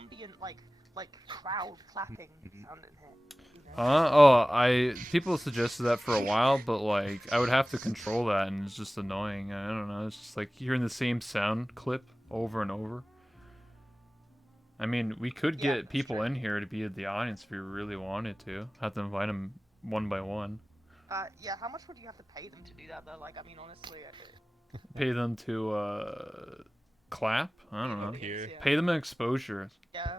ambient like crowd clapping sound in here. You know? People suggested that for a while, but like I would have to control that, and it's just annoying. I don't know. It's just like hearing the same sound clip over and over. I mean, we could get people in here to be the audience if we really wanted to. Have to invite them one by one. Yeah. How much would you have to pay them to do that though? Like, I mean, honestly. Pay them to clap? I don't know. Yeah. Pay them an exposure. Yeah.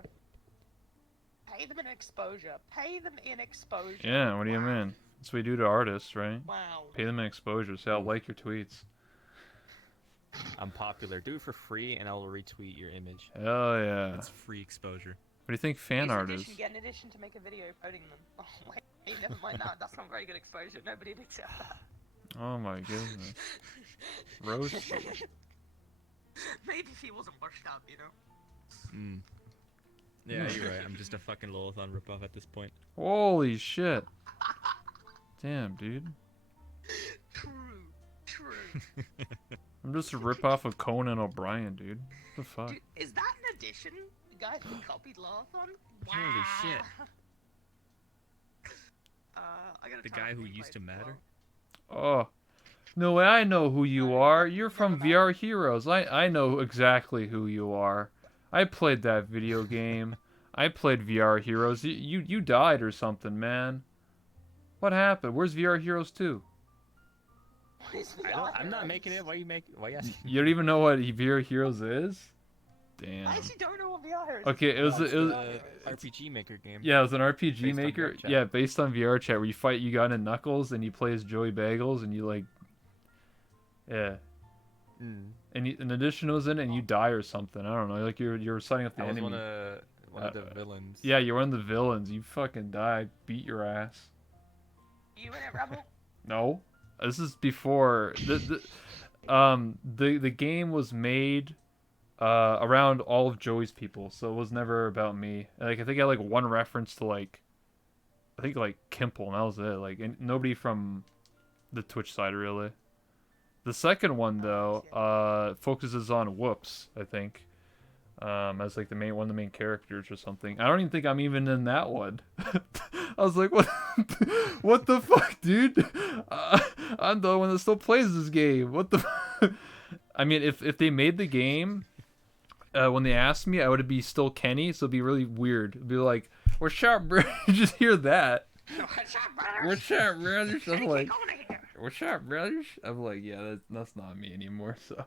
Pay them in exposure. Pay them in exposure. Yeah, what do you mean? That's what we do to artists, right? Wow. Pay them in exposure, so I'll like your tweets. I'm popular. Do it for free, and I will retweet your image. Hell yeah. That's free exposure. What do you think fan art is? Get Naddition to make a video quoting them. Oh wait, hey, never mind that. That's not very good exposure. Nobody'd accept that. Oh my goodness. Roast. Maybe if he wasn't washed up, you know. Yeah, you're right. I'm just a fucking Lolathon ripoff at this point. Holy shit. Damn, dude. True. I'm just a ripoff of Conan O'Brien, dude. What the fuck? Dude, is that an addition? The guy who copied Lolathon? Wow. Holy shit. I gotta The turn guy off who replays used to as matter? Oh. No way, I know who you are. You're from VR Heroes. I know exactly who you are. I played that video game. I played VR Heroes. You died or something, man. What happened? Where's VR Heroes 2? I'm not making it. Why you asking? You don't even know what VR Heroes is? Damn. I actually don't know what VR is. Okay, it was RPG Maker game. Yeah, it was an RPG Based on Maker. VR Chat. Yeah, based on VR Chat, where you fight Uganda Knuckles and you play as Joey Bagels and you like, yeah. And Naddition was in it and you die or something. I don't know. Like you're signing up the I was enemy. one of the villains. Yeah, you're one of the villains. You fucking died. Beat your ass. You in it, Rebel? No, this is before the game was made around all of Joey's people, so it was never about me. Like I think I had like one reference to like Kimple, and that was it. Like nobody from the Twitch side really. The second one though focuses on Whoops, I think, as like one of the main characters or something. I don't even think I'm even in that one. I was like, what? What the fuck, dude? I'm the one that still plays this game. What the? I mean, if they made the game, when they asked me, I would be still Kenny, so it'd be really weird. It'd be like, "What's up, bro?" You just hear that. What's up, brothers? What's up, brothers? I'm like, Get over here. "What's up, brothers?" I'm like, yeah, that's not me anymore. So.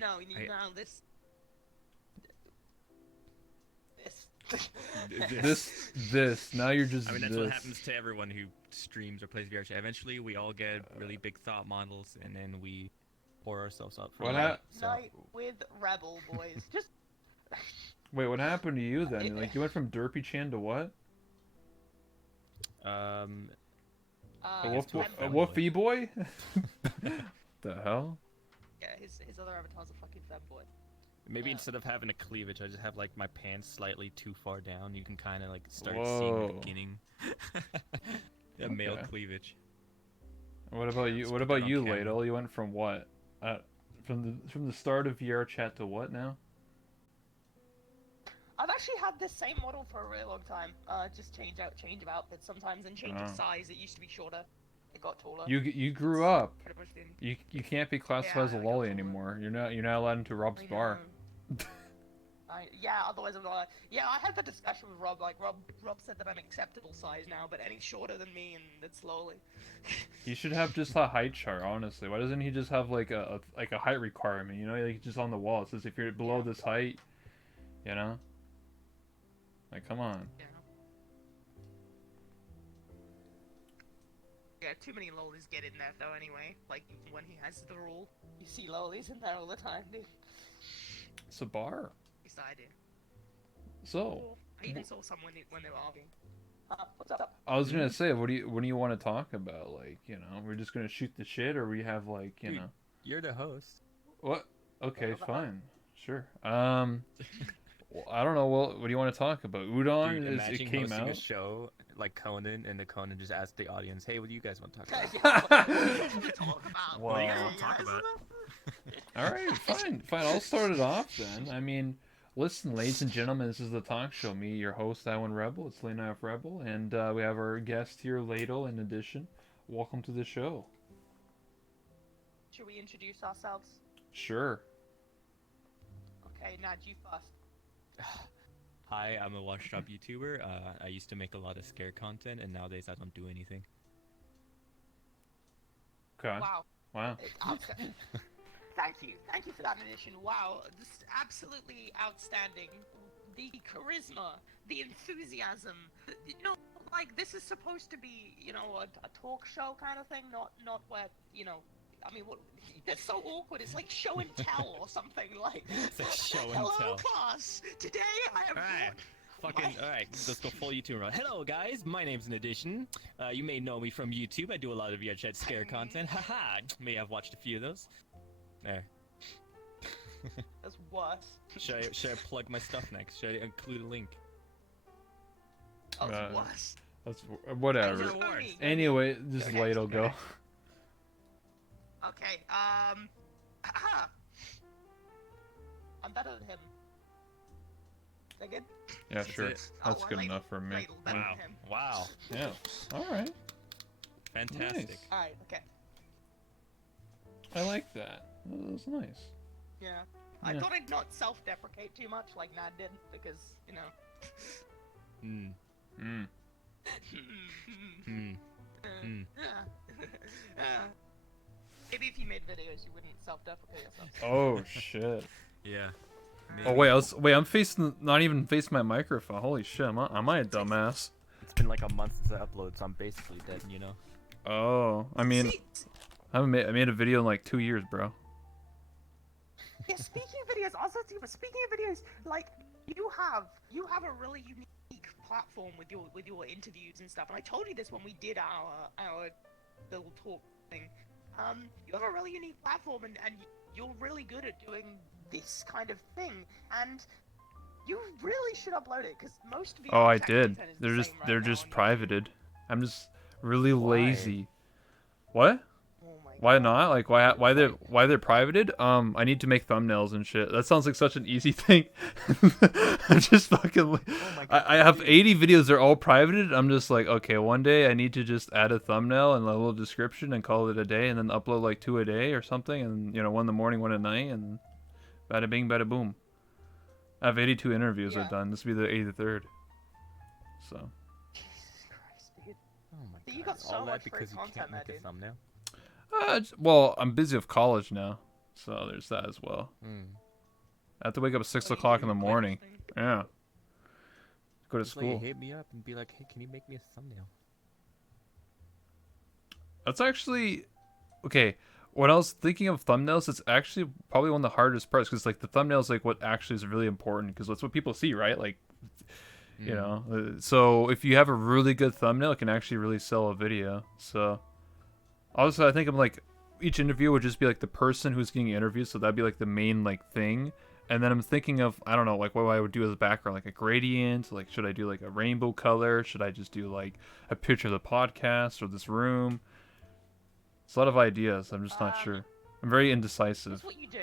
No, you need now this. Now you're just I mean, that's this. what happens to everyone who streams or plays VR chat. Eventually, we all get really big thought models, and then we Pour ourselves up for What life. Night with Rebel, boys. Just. Wait, what happened to you then? Like you went from Derpy Chan to what? Uh, A to a femboy. woofy boy? The hell? Yeah, his other avatar's a fucking femboy. Maybe instead of having a cleavage, I just have like my pants slightly too far down. You can kind of like start seeing Whoa. the beginning. a male Okay. cleavage. What about you? Let's What put about that on you, camera. Ladle? You went from what? From the start of VR chat to what now? I've actually had this same model for a really long time. Just change of outfits sometimes and change of size. It used to be shorter. It got taller. You grew up. Pretty much didn't. You can't be classified as a I got lolly taller. anymore. You're not allowed into Rob's I bar. know. Yeah, otherwise I'm not. Yeah, I had that discussion with Rob. Like Rob said that I'm acceptable size now, but any shorter than me and it's slowly. He should have just a height chart, honestly. Why doesn't he just have like a height requirement? You know, like just on the wall it says if you're below this height, you know. Like, come on. Yeah. Yeah, too many lolis get in there though. Anyway, like when he has the rule, you see lolis in there all the time, dude. It's a bar. At least I do. So, I even saw someone when they were arguing. What's up? I was gonna say, what do you want to talk about? Like, you know, we're just gonna shoot the shit, or we have like, you Dude, know. You're the host. What? Okay, fine, sure. Well, I don't know. Well, what do you want to talk about? Udon Dude, is imagine it came hosting out. a show like Conan, and the Conan just asked the audience, "Hey, what do you guys want to talk about?" Yeah, what do you talk about? Wow. you guys want to talk about? All right, fine. I'll start it off then. I mean, Listen, ladies and gentlemen, this is the talk show. Me, your host, Iwan Rebel. It's Late Night Rebel, and we have our guest here, Ladle, in addition. Welcome to the show. Should we introduce ourselves? Sure. Okay, Nad, you first. Hi, I'm a washed up YouTuber. I used to make a lot of scare content, and nowadays I don't do anything. Okay. Wow. Wow. Thank you for that addition. Wow, this is absolutely outstanding. The charisma, the enthusiasm. You know, like this is supposed to be, you know, a talk show kind of thing, not where, you know. I mean, what? That's so awkward. It's like show and tell or something. Like, It's like show and hello, tell. class. Today I have. Alright, alright, let's go full YouTube run. Hello guys, my name's Naddition. You may know me from YouTube. I do a lot of VRChat scare content. Haha, may have watched a few of those. There. That's worse. Should I plug my stuff next? Should I include a link? Oh, it's worse. That's whatever. Those are funny. Anyway, just Okay, Ladle go. Okay, I'm better than him. Is that good? Yeah, That's sure. it. That's Oh, good Ladle. enough for me. Ladle, better Wow. than him. Wow. Yeah. All right. Fantastic. Nice. Alright, okay. I like that. That was nice. Yeah. I Yeah. thought I'd not self-deprecate too much like Nad did, because, you know. Hmm. Mm. Hmm. Hmm. Maybe if you made videos, you wouldn't self-deprecate yourself. Oh shit. Yeah. Oh wait, I'm facing, not even facing my microphone. Holy shit, am I a dumbass? It's been like a month since I uploaded, so I'm basically dead, you know? Oh, I mean, I made a video in like 2 years, bro. Yeah, speaking of videos, also speaking of videos, like you have a really unique platform with your interviews and stuff. And I told you this when we did our little talk thing. You have a really unique platform, and you're really good at doing this kind of thing. And you really should upload it, because most of your Oh, I tech did. content is They're the just same right they're now just on YouTube. privated. I'm just really Why? lazy. What? Oh my Why God. not? Like why they're privated? I need to make thumbnails and shit. That sounds like such an easy thing. I'm just fucking. Oh my God, I have dude. 80 videos. They're all privated. I'm just like, okay, one day I need to just add a thumbnail and a little description and call it a day, and then upload like 2 a day or something, and you know, 1 in the morning, 1 at night, and bada bing, bada boom. I have 82 interviews I've Yeah. done. This will be the 83rd. So. Jesus Christ, dude. Oh my So god. you got so all much that free because you content can't make there, a dude. thumbnail? Well, I'm busy with college now, so there's that as well. Hmm. I have to wake up at 6 So you o'clock do in the your morning. thing. Yeah. Go to Just like school. hit me up and be like, hey, can you make me a thumbnail? That's actually okay. When I was thinking of thumbnails, it's actually probably one of the hardest parts, because like the thumbnail is like what actually is really important, because that's what people see, right? Like, you know. So if you have a really good thumbnail, it can actually really sell a video. So also, I think I'm like each interview would just be like the person who's getting interviewed, so that'd be like the main like thing. And then I'm thinking of, I don't know, like what I would do as a background, like a gradient. Like, should I do like a rainbow color? Should I just do like a picture of the podcast or this room? It's a lot of ideas. I'm just not sure. I'm very indecisive. Here's what you do.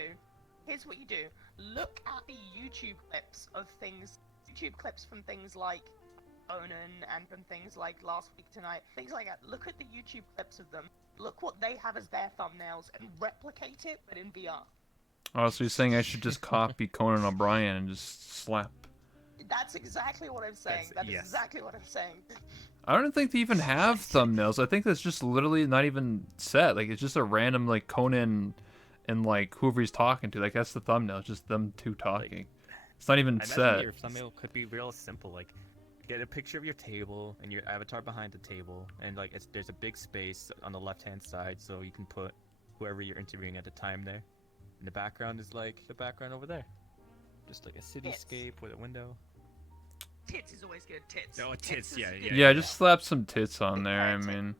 Here's what you do. Look at the YouTube clips of things. YouTube clips from things like Onan and from things like Last Week Tonight. Things like that. Look at the YouTube clips of them. Look what they have as their thumbnails and replicate it, but in VR. Oh, so you're saying I should just copy Conan O'Brien and just slap? That's exactly what I'm saying. That's yes. exactly what I'm saying. I don't think they even have thumbnails. I think that's just literally not even set. Like, it's just a random, like, Conan and, like, whoever he's talking to. Like, that's the thumbnail. It's just them two talking. It's not even I imagine set. your thumbnail could be real simple, like get a picture of your table and your avatar behind the table, and like there's a big space on the left-hand side, so you can put whoever you're interviewing at the time there. And the background is like the background over there, just like a cityscape with a window. Tits is always good. Tits. Oh, tits, is yeah, good. yeah. Yeah, just slap some tits on there, I mean.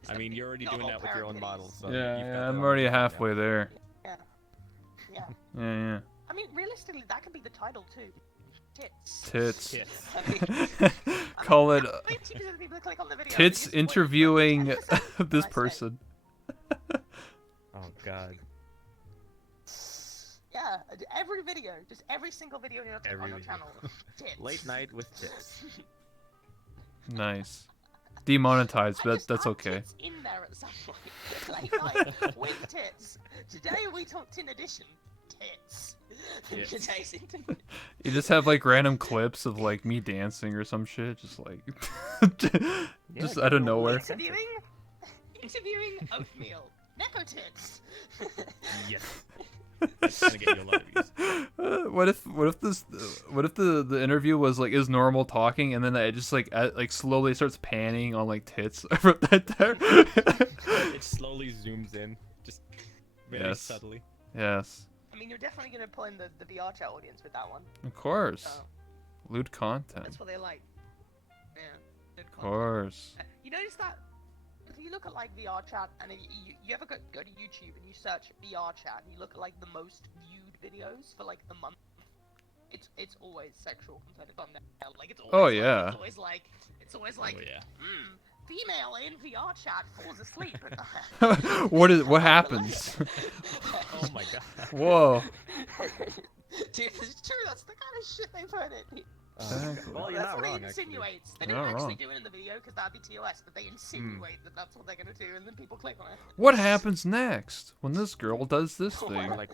Just I a mean, big you're already doing double that with your own parent models, so titties. Yeah, you've got yeah, that I'm on already your thumbnail. halfway there. Yeah. Yeah, yeah. I mean, realistically, that could be the title too. Tits. Tits. Tits. I mean, Call it 90% of people click on the video, tits just interviewing wait, 10% this I say. person. Oh god. Yeah, Yeah, every video, just every single video on your, Every on your video. channel. Tits. Late night with tits. Nice. Demonetized, I but just that's add okay. tits in there at some point. Late night with tits. Today we talked in addition. Tits. Tits. Today's interview. You just have like random clips of like me dancing or some shit, just like just out of nowhere. Interviewing oatmeal. Neko tits. Yes. That's gonna get you a lot of views. What if the interview was like is normal talking and then it just like slowly starts panning on like tits right there. It slowly zooms in, just very Yes. subtly. Yes, I mean, you're definitely gonna pull in the VR chat audience with that one. of course. So Lewd content. that's what they like. Yeah. Good Of content. course. You notice that if you look at like VR chat and if you ever go to YouTube and you search VR chat and you look at like the most viewed videos for like the month, it's always sexual content on there. Like it's always Oh, like, yeah. it's always like Oh yeah. female in VR chat falls asleep. What happens? Oh my god. Whoa. Dude, it's true. That's the kind of shit they put in. Exactly. Well, you're That's not what wrong, it actually. insinuates. They You're didn't not actually wrong. do it in the video because that'd be TOS, but they insinuate that that's what they're gonna do, and then people click on it. What happens next when this girl does this Oh, thing? Or like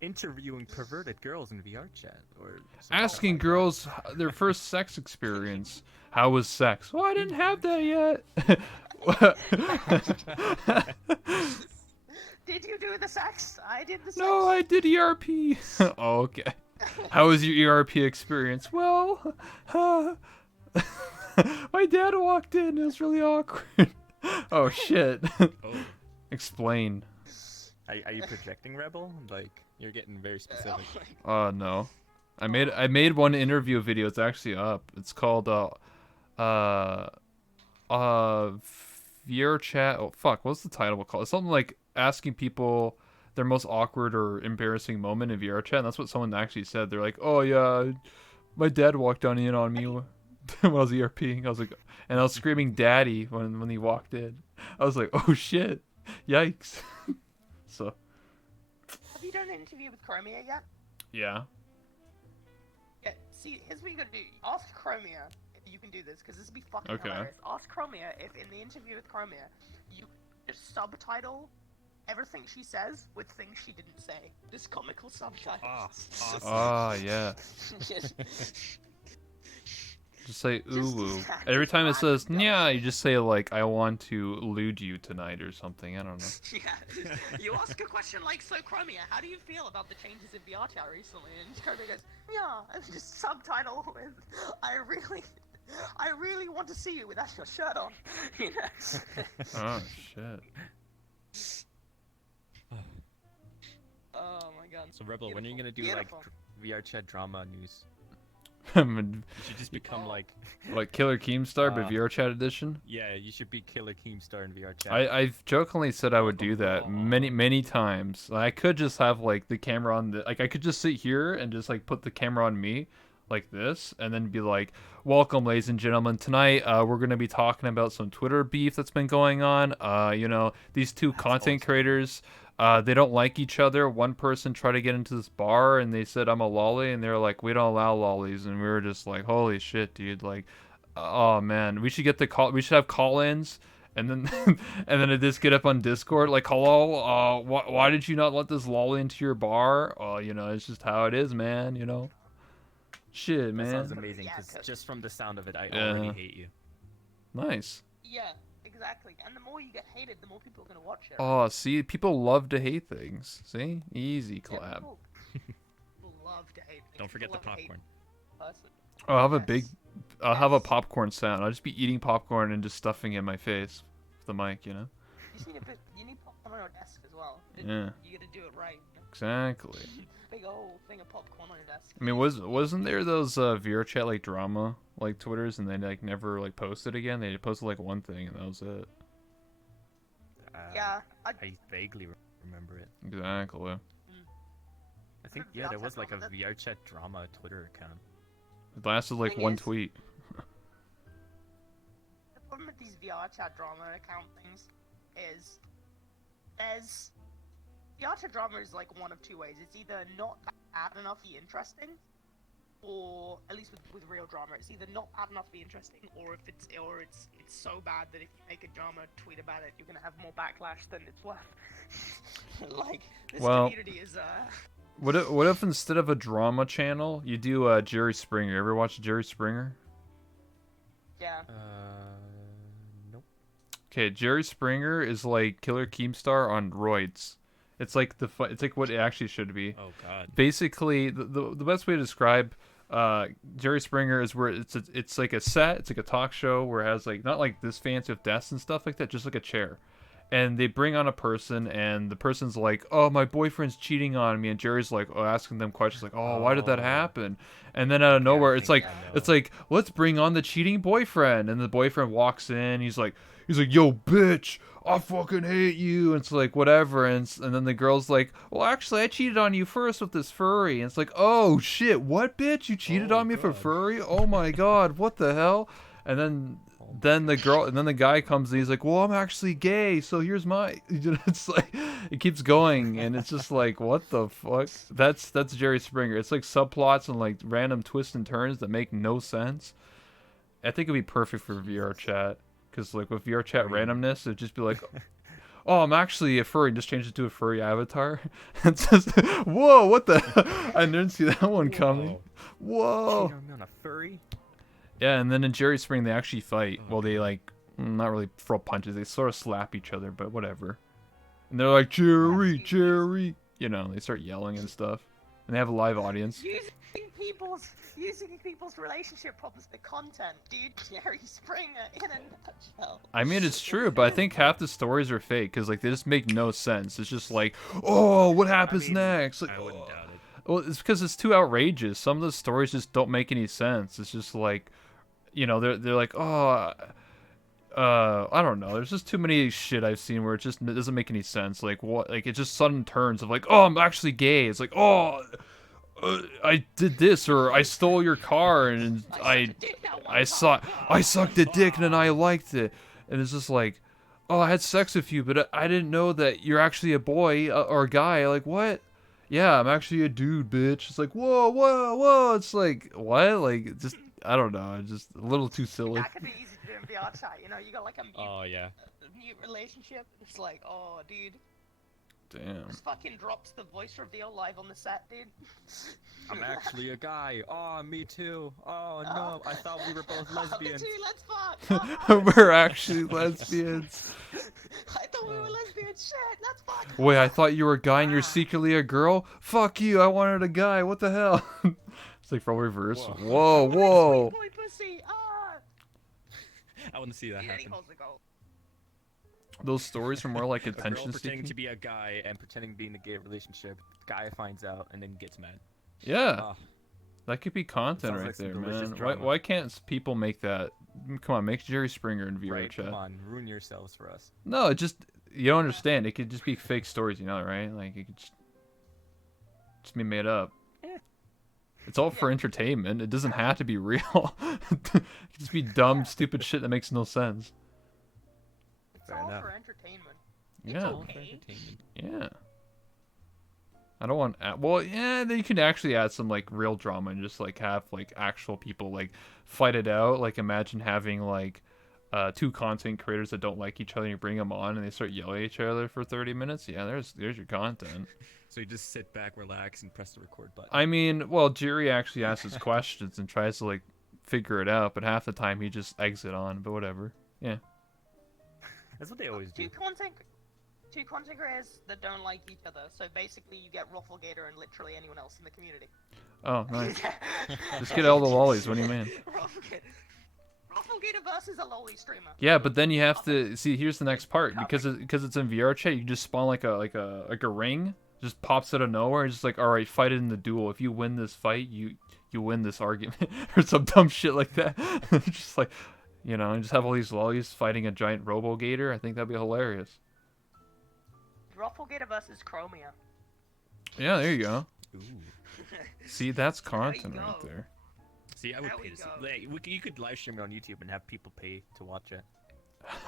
interviewing perverted girls in VR chat, or something Asking like girls their first sex experience. How was sex? Well, I didn't have that yet. Did you do the sex? I did the sex. No, I did ERP. Oh, okay. How was your ERP experience? Well, my dad walked in. It was really awkward. Oh shit. Oh, Explain. Are you projecting, Rebel? Like, you're getting very specific. No. I made one interview video. It's actually up. It's called VR chat. Oh fuck, what's the title called? It's something like asking people their most awkward or embarrassing moment in VR chat. And that's what someone actually said. They're like, "Oh yeah, my dad walked in on me when I was ERPing." I was like, and I was screaming "Daddy" when he walked in. I was like, "Oh shit, yikes!" So Have you done an interview with Chromia yet? yeah. Yeah. See, here's what you gotta do. Ask Chromia if you can do this, because this would be fucking Okay. hilarious. Ask Chromia if in the interview with Chromia, you just subtitle everything she says with things she didn't say. Just comical subtitles. Ah, awesome. Ah, yeah. Just- Just say Just- ooh woo. just Every time it says random yeah, you just say like I want to lewd you tonight or something. I don't know. Yeah. You ask a question like, so Chromia, how do you feel about the changes in VR chat recently? And Chromia goes, yeah, and just subtitle with, I really want to see you without your shirt on. You know? Oh shit. Oh my god. So Rebel, when are you gonna do Beautiful. like VR chat drama news? I'm You should just become like, like Killer Keemstar, but Uh, VR chat edition. yeah, you should be Killer Keemstar in VR chat. I've jokingly said I would do that many times. I could just have like the camera on the like I could just sit here and just like put the camera on me like this and then be like, welcome ladies and gentlemen, tonight we're gonna be talking about some Twitter beef that's been going on. You know, these two content creators, they don't like each other. One person tried to get into this bar and they said I'm a lolly, and they're like, we don't allow lollies, and we were just like, holy shit, dude, like, oh man, we should get the call, we should have call-ins. And then, and then I just get up on Discord like, hello, why did you not let this lolly into your bar? You know, it's just how it is, man, you know? Shit, That man. sounds amazing, Yeah, because 'cause- just from the sound of it, I Yeah. already hate you. Nice. Yeah, exactly. And the more you get hated, the more people are gonna watch it. Oh, see, people love to hate things. See? Easy Yeah, collab. people love to hate. Don't forget the People love to hate popcorn. person. I'll have a Yes. big, I'll have a Yes. popcorn sound. I'll just be eating popcorn and just stuffing it in my face with the mic, you know? You need popcorn on your desk as well. Yeah. You gotta do it right. Exactly. Big old thing of popcorn on your desk. I mean, wasn't there those VR chat like drama like Twitters, and they like never like posted again? They posted like one thing and that was it. Yeah, I vaguely remember it. Exactly. I think, VR yeah, there chat was like a drama, VR chat drama Twitter account. It lasted like Thing one is- tweet. the problem with these VR chat drama account things is there's VR chat drama is like one of two ways. It's either not bad enough to be interesting, or at least with real drama, it's either not bad enough to be interesting, or if it's so bad that if you make a drama tweet about it, you're gonna have more backlash than it's worth. Like this community is What if instead of a drama channel, you do Jerry Springer? Ever watch Jerry Springer? Yeah. Nope. Okay, Jerry Springer is like Killer Keemstar on roids. It's like it's like what it actually should be. Oh God. Basically, the best way to describe Jerry Springer is where it's like a set, it's like a talk show where it has like not like this fancy with desks and stuff like that, just like a chair. And they bring on a person, and the person's like, "Oh, my boyfriend's cheating on me," and Jerry's like, asking them questions like, "Oh, why did that happen?" And then out of nowhere, it's like, let's bring on the cheating boyfriend, and the boyfriend walks in, he's like, "Yo, bitch, I fucking hate you," and it's like whatever, and then the girl's like, "Well, actually, I cheated on you first with this furry," and it's like, "Oh shit, what, bitch? You cheated on me for furry? Oh my god, what the hell?" And then the guy comes and he's like, "Well, I'm actually gay, so here's my." It's like it keeps going, and it's just like, what the fuck? That's Jerry Springer. It's like subplots and like random twists and turns that make no sense. I think it'd be perfect for VR chat, because like with VR chat randomness, it'd just be like, "Oh, I'm actually a furry." Just change it to a furry avatar. It's just, whoa, what the? I didn't see that one coming. Whoa. Cheating on a furry? Yeah, and then in Jerry Spring they actually fight. Well, they like not really throw punches. They sort of slap each other, but whatever. And they're like, "Jerry, Jerry," you know. They start yelling and stuff, and they have a live audience. Using people's relationship problems for content, dude. Jerry Springer in a nutshell. I mean, it's true, but I think half the stories are fake because like they just make no sense. It's just like, "Oh, what happens next?" Like, I wouldn't doubt it. well, it's because it's too outrageous. Some of the stories just don't make any sense. It's just like, you know, they're like, "Oh, I don't know." There's just too many shit I've seen where it just doesn't make any sense. Like what? Like it's just sudden turns of like, "Oh, I'm actually gay." It's like, "Oh, I did this," or "I stole your car and I sucked a dick and then I liked it," and it's just like, "Oh, I had sex with you, but I didn't know that you're actually a boy or a guy." Like what? "Yeah, I'm actually a dude, bitch." It's like, whoa, whoa, whoa. It's like, what? Like, just, I don't know. It's just a little too silly. That could be easy to do in VR chat, you know? You got like a mute relationship. It's like, oh, dude. Damn. Just fucking drops the voice reveal live on the set, dude. I'm actually a guy. Oh, me too. Oh no, I thought we were both lesbians. Me too, let's fuck. We're actually lesbians. I thought we were lesbians. Shit, let's fuck. Wait, I thought you were a guy and you're secretly a girl? Fuck you, I wanted a guy. What the hell? It's like role reverse. Whoa, whoa. Boy pussy. I want to see that Dude, he happen. holds the goal. Those stories are more like A girl attention pretending seeking. to be a guy and pretending to be in a gay relationship. Guy finds out and then gets mad. Yeah. Ah, That could be content Sounds right like some there, delicious man. drama. Why can't people make that? Come on, make Jerry Springer in VR right, chat. come on, ruin yourselves for us. No, it just, you don't understand. It could just be fake stories, you know, right? Like, it could just be made up. It's all for entertainment. It doesn't have to be real. It could just be dumb, stupid shit that makes no sense. It's Fair all enough. for entertainment. Yeah. All for Okay. entertainment. Yeah. I don't want. Well, yeah, then you can actually add some like real drama and just like have like actual people like fight it out. Like imagine having like two content creators that don't like each other. And you bring them on and they start yelling at each other for 30 minutes. Yeah, there's your content. So you just sit back, relax, and press the record button. I mean, well, Jerry actually asks his questions and tries to like figure it out, but half the time he just eggs it on. But whatever. Yeah. That's what they always do. Two content creators that don't like each other. So basically, you get Rufflegator and literally anyone else in the community. Oh, nice. Just get all the lollies. What do you mean? Rufflegator versus a lolly streamer. Yeah, but then you have to see. Here's the next part because it's in VR chat. You just spawn like a ring, just pops out of nowhere. And just like, all right, fight it in the duel. If you win this fight, you win this argument or some dumb shit like that. Just like, you know, and just have all these lollies fighting a giant Robo-Gator. I think that'd be hilarious. Rufflegator versus Chromia. Yeah, there you go. Ooh. See, that's you content go. right there. See, I would There pay we to see. go. Like, You could live stream it on YouTube and have people pay to watch it.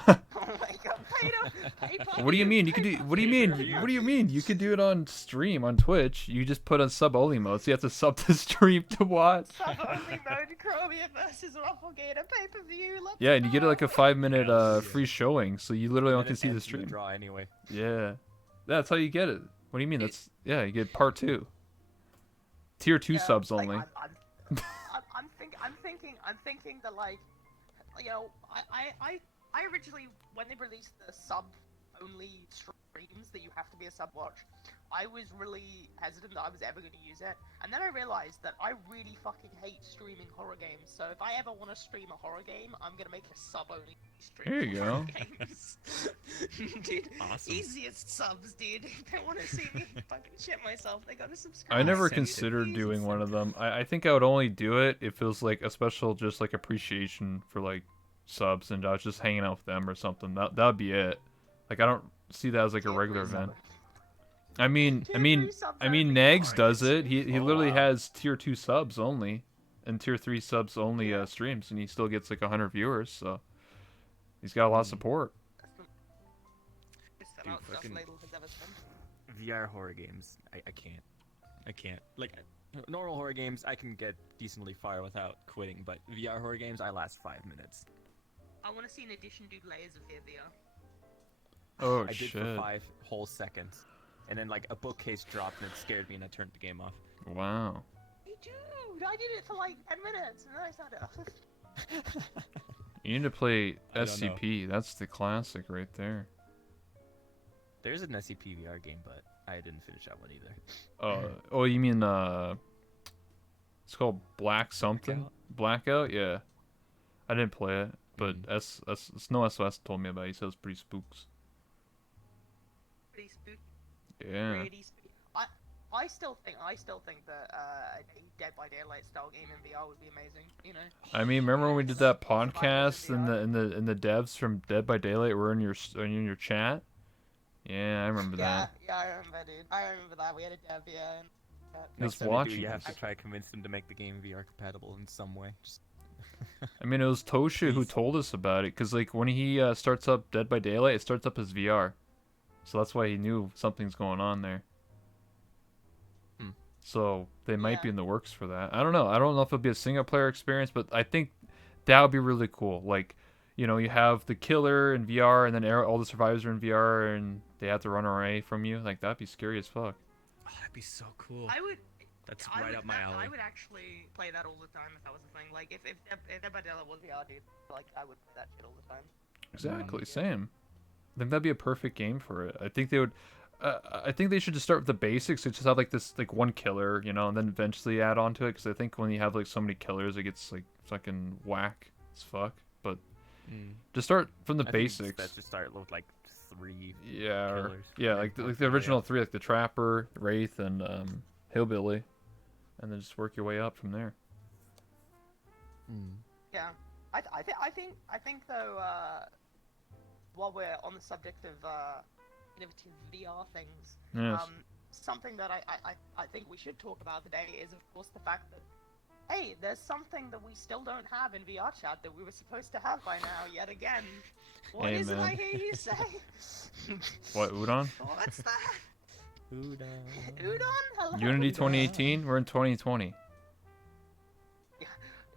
Oh my god, pay per What do you view, mean? You could pay do. per What do you view. mean? What do you mean? You could do it on stream on Twitch. You just put on sub only mode, so you have to sub to stream to watch. Sub only mode, Chromia versus Rufflegate, pay per view. Let's Yeah, and you get like a go. 5-minute Hell yeah. free showing, so you literally only And can it see the ends in stream. draw anyway. Yeah, that's how you get it. What do you mean? That's yeah, you get part 2. Tier 2 Yeah, subs like, only. I'm thinking that like, you know, I originally when they released the sub only streams that you have to be a sub watch, I was really hesitant that I was ever going to use it, and then I realized that I really fucking hate streaming horror games. So if I ever want to stream a horror game, I'm gonna make a sub only stream. There you for horror go. games. Dude, Awesome. easiest subs, dude. If they want to see me fucking shit myself, they gotta subscribe. I never Send it. considered Easy doing one sub. of them. I think I would only do it if it was like a special, just like appreciation for like subs, and I was just hanging out with them or something. That'd be it. Like I don't see that as like a Tier regular 3 event. sub. I mean, Tier 3 subs only. Negs Alright, does it's- it. He Oh, literally wow. has tier 2 subs only, and tier 3 subs only streams, and he still gets like 100 viewers. So he's got a lot of support. That's the biggest Dude, amount stuff fucking- Ladle has ever spent. VR horror games, I can't. I can't. Like, normal horror games, I can get decently far without quitting, but VR horror games, I last 5 minutes. I want to see Naddition do layers of VR. Oh I did shit! for 5 whole seconds. And then like a bookcase dropped and it scared me and I turned the game off. Wow. Hey dude, I did it for like 10 minutes and then I started. You need to play I don't know. SCP. That's the classic right there. There's an SCP VR game, but I didn't finish that one either. Oh, you mean it's called Black something? Blackout? Yeah. I didn't play it, but Snow SOS told me about it. He said it's pretty spooks. Pretty spooky. Yeah. Pretty spooky. I still think that a Dead by Daylight style game in VR would be amazing. You know. I mean, remember when we did that Survival podcast in and VR. the devs from Dead by Daylight were in your chat? Yeah, I remember Yeah, that. yeah, I remember, dude. I remember that. We had a dev, yeah. And, Just Next time you do, watching you have us. to try to convince them to make the game VR compatible in some way. Just I mean, it was Tosha who Please. told us about it, because like when he starts up Dead by Daylight, it starts up as VR, so that's why he knew something's going on there. Hmm. So they might be Yeah. in the works for that. I don't know. I don't know if it'll be a single player experience, but I think that would be really cool. Like, you know, you have the killer in VR, and then all the survivors are in VR, and they have to run away from you. Like that'd be scary as fuck. Oh, that'd be so cool. I would. That's I right would, up my alley. I would actually play that all the time if that was a thing. Like if Dead by Daylight was VR, dude, like I would play that shit all the time. Exactly, same. I think that'd be a perfect game for it. I think they would. I think they should just start with the basics. Just have like this like one killer, you know, and then eventually add on to it. Because I think when you have like so many killers, it gets like fucking whack as fuck. But Mm. just start from the I think it's basics. best to start with like 3. Yeah, or, killers. yeah, And like work the your way original up. 3, like the Trapper, Wraith, and Hillbilly, and then just work your way up from there. Yeah, I think though, while we're on the subject of innovative VR things, Yes. something that I think we should talk about today is of course the fact that hey, there's something that we still don't have in VR chat that we were supposed to have by now yet again. What Hey, is it I man. hear you say? What, Udon? What's that? Udon. Udon? Hello? Unity 2018? We're in 2020.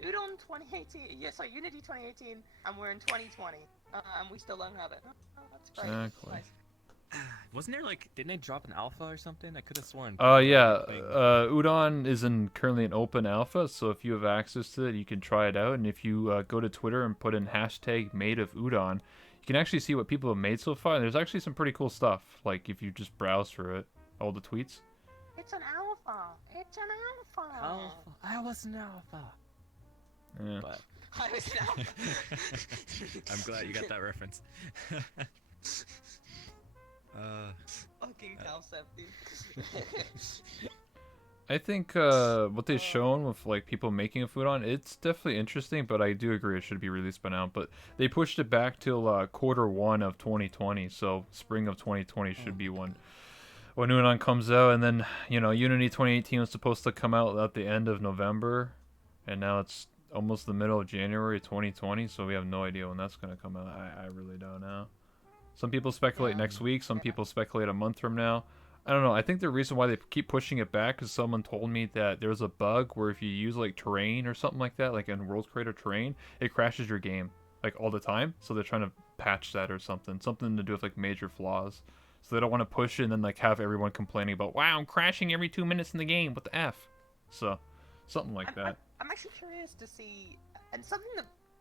Udon 2018. Yeah, sorry, Unity 2018, and we're in 2020, and we still don't have it. Oh, that's great. Exactly. Nice. Wasn't there like, didn't they drop an alpha or something? I could have sworn. Yeah. Thing. Udon is currently in open alpha, so if you have access to it, you can try it out. And if you go to Twitter and put in hashtag made of Udon, you can actually see what people have made so far. And there's actually some pretty cool stuff. Like if you just browse through it, all the tweets. It's an alpha. It's an alpha. Alpha. I was an alpha. Yeah. But I was an alpha. I'm glad you got that reference. Fucking concept, dude. I think what they've shown with like people making a food on, it's definitely interesting, but I do agree it should be released by now. But they pushed it back till Q1 of 2020, so spring of 2020 should be when Udon comes out. And then, you know, Unity 2018 was supposed to come out at the end of November, and now it's almost the middle of January 2020, so we have no idea when that's gonna come out. I really don't know. Some people speculate next week. Some people speculate a month from now. I don't know. I think the reason why they keep pushing it back is someone told me that there's a bug where if you use like terrain or something like that, like in World Creator terrain, it crashes your game like all the time. So they're trying to patch that or something to do with like major flaws. So they don't want to push it and then like have everyone complaining about, wow, I'm crashing every 2 minutes in the game. What the F? So something like that. I'm actually curious to see, and something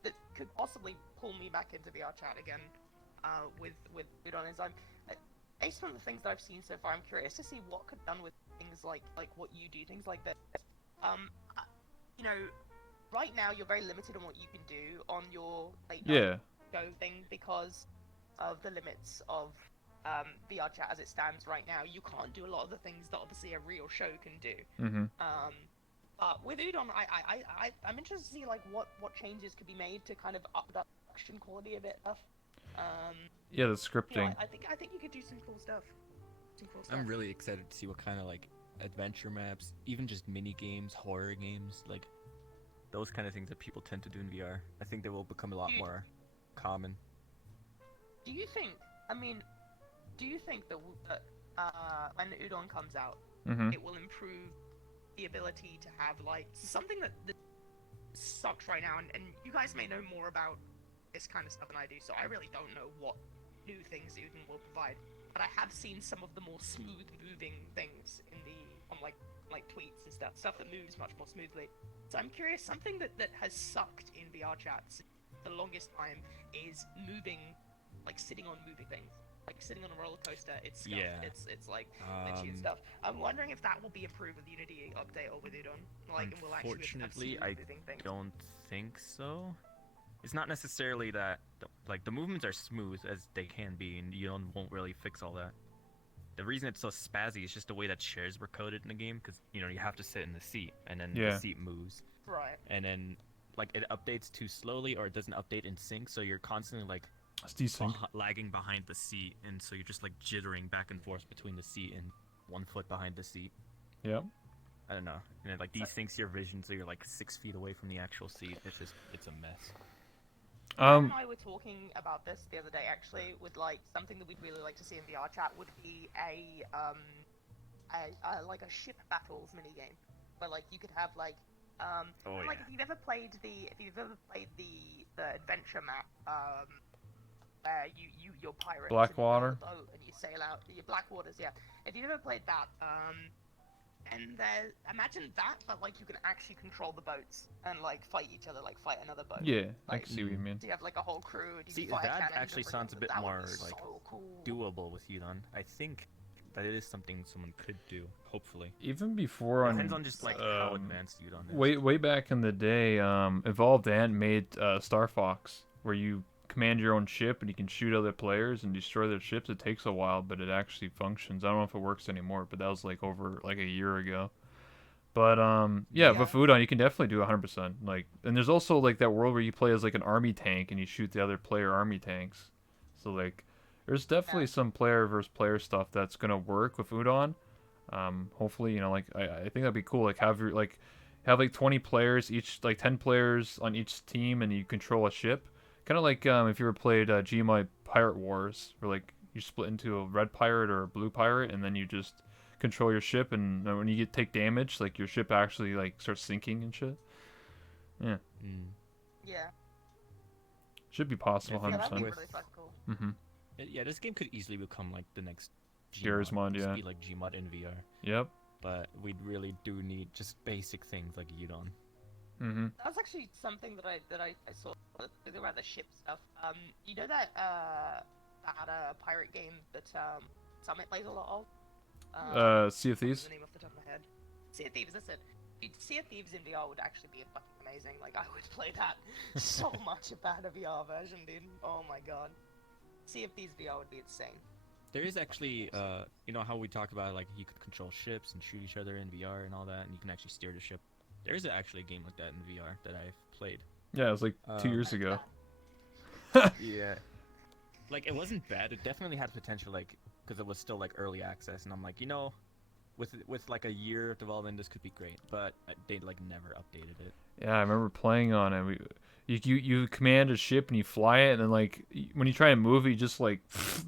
that could possibly pull me back into VR chat again, with Udon is based on the things that I've seen so far, I'm curious to see what could be done with things like what you do, things like this. You know, right now you're very limited on what you can do on your go thing because of the limits of VR chat as it stands right now. You can't do a lot of the things that obviously a real show can do. Mm-hmm. But with Udon, I'm interested to see like what changes could be made to kind of up the production quality a bit. Yeah, the scripting. You know, I think you could do some cool stuff. I'm really excited to see what kind of like adventure maps, even just mini games, horror games, like Those kind of things that people tend to do in VR. I think they will become a lot more common. Do you think? I mean, do you think that when Udon comes out, it will improve the ability to have like something that sucks right now? And you guys may know more about this kind of stuff than I do, so I really don't know what new things Udon will provide. But I have seen some of the more smooth moving things in on tweets and stuff that moves much more smoothly. So I'm curious, something that has sucked in VR chats the longest time is moving, like sitting on moving things, like sitting on a roller coaster. It's scuffed. Yeah. It's like glitchy and stuff. I'm wondering if that will be improved with Unity update or with Udon. Like, and we'll actually have Unfortunately, I moving things. don't think so. It's not necessarily that, like, the movements are smooth as they can be, and Udon won't really fix all that. The reason it's so spazzy is just the way that chairs were coded in the game, because, you know, you have to sit in the seat, and then the seat moves. Right. And then, like, it updates too slowly, or it doesn't update in sync, so you're constantly, like, lagging behind the seat, and so you're just, like, jittering back and forth between the seat and 1 foot behind the seat. Yep. I don't know. And it, like, desyncs your vision, so you're, like, 6 feet away from the actual seat. It's a mess. Matt and I were talking about this the other day, actually, with like something that we'd really like to see in VR chat would be like a ship battles mini game, where like you could have like like if you've ever played the adventure map, where you're pirate Blackwater, boat and you sail out your Blackwaters, yeah. If you've ever played that, and imagine that, but like you can actually control the boats and like fight each other, like fight another boat. Yeah, like, I can see what you mean. So you have like a whole crew. And you See, can fire that cannons actually sounds a bit that would more be like so cool. doable with Udon. I think that it is something someone could do. Hopefully. Even before Depends on just like how advanced Udon is. way back in the day, Evolved Ant made Star Fox, where you command your own ship and you can shoot other players and destroy their ships. It takes a while, but it actually functions. I don't know if it works anymore, but that was like over like a year ago. But with Udon you can definitely do 100%. Like, and there's also like that world where you play as like an army tank and you shoot the other player army tanks. So like, there's definitely some player versus player stuff that's gonna work with Udon. Hopefully, you know, like I think that'd be cool. Like have 20 players, each like 10 players on each team, and you control a ship. Kind of like if you ever played Gmod Pirate Wars, where like you split into a red pirate or a blue pirate, and then you just control your ship, and when you take damage, like your ship actually like starts sinking and shit. Yeah. Yeah. Should be possible, 100%. Yeah, that'd be really fucking cool. Yeah, this game could easily become like the next Gmod, Just be like Gmod in VR. Yep. But we really do need just basic things like Udon. That was actually something that I saw about the ship stuff. You know that pirate game that Summit plays a lot of? Sea of Thieves? The name off the top of my head. Sea of Thieves, that's it. Dude, Sea of Thieves in VR would actually be fucking amazing. Like, I would play that so much about a VR version, dude. Oh my god. Sea of Thieves VR would be insane. There is actually, you know how we talk about like you could control ships and shoot each other in VR and all that, and you can actually steer the ship. There is actually a game like that in VR that I've played. Yeah, it was like 2 years ago. Yeah. Like, it wasn't bad. It definitely had potential, like, because it was still like early access, and I'm like, you know, with like a year of development, this could be great. But they like never updated it. Yeah, I remember playing on it. You command a ship and you fly it, and then like when you try and move it, you just like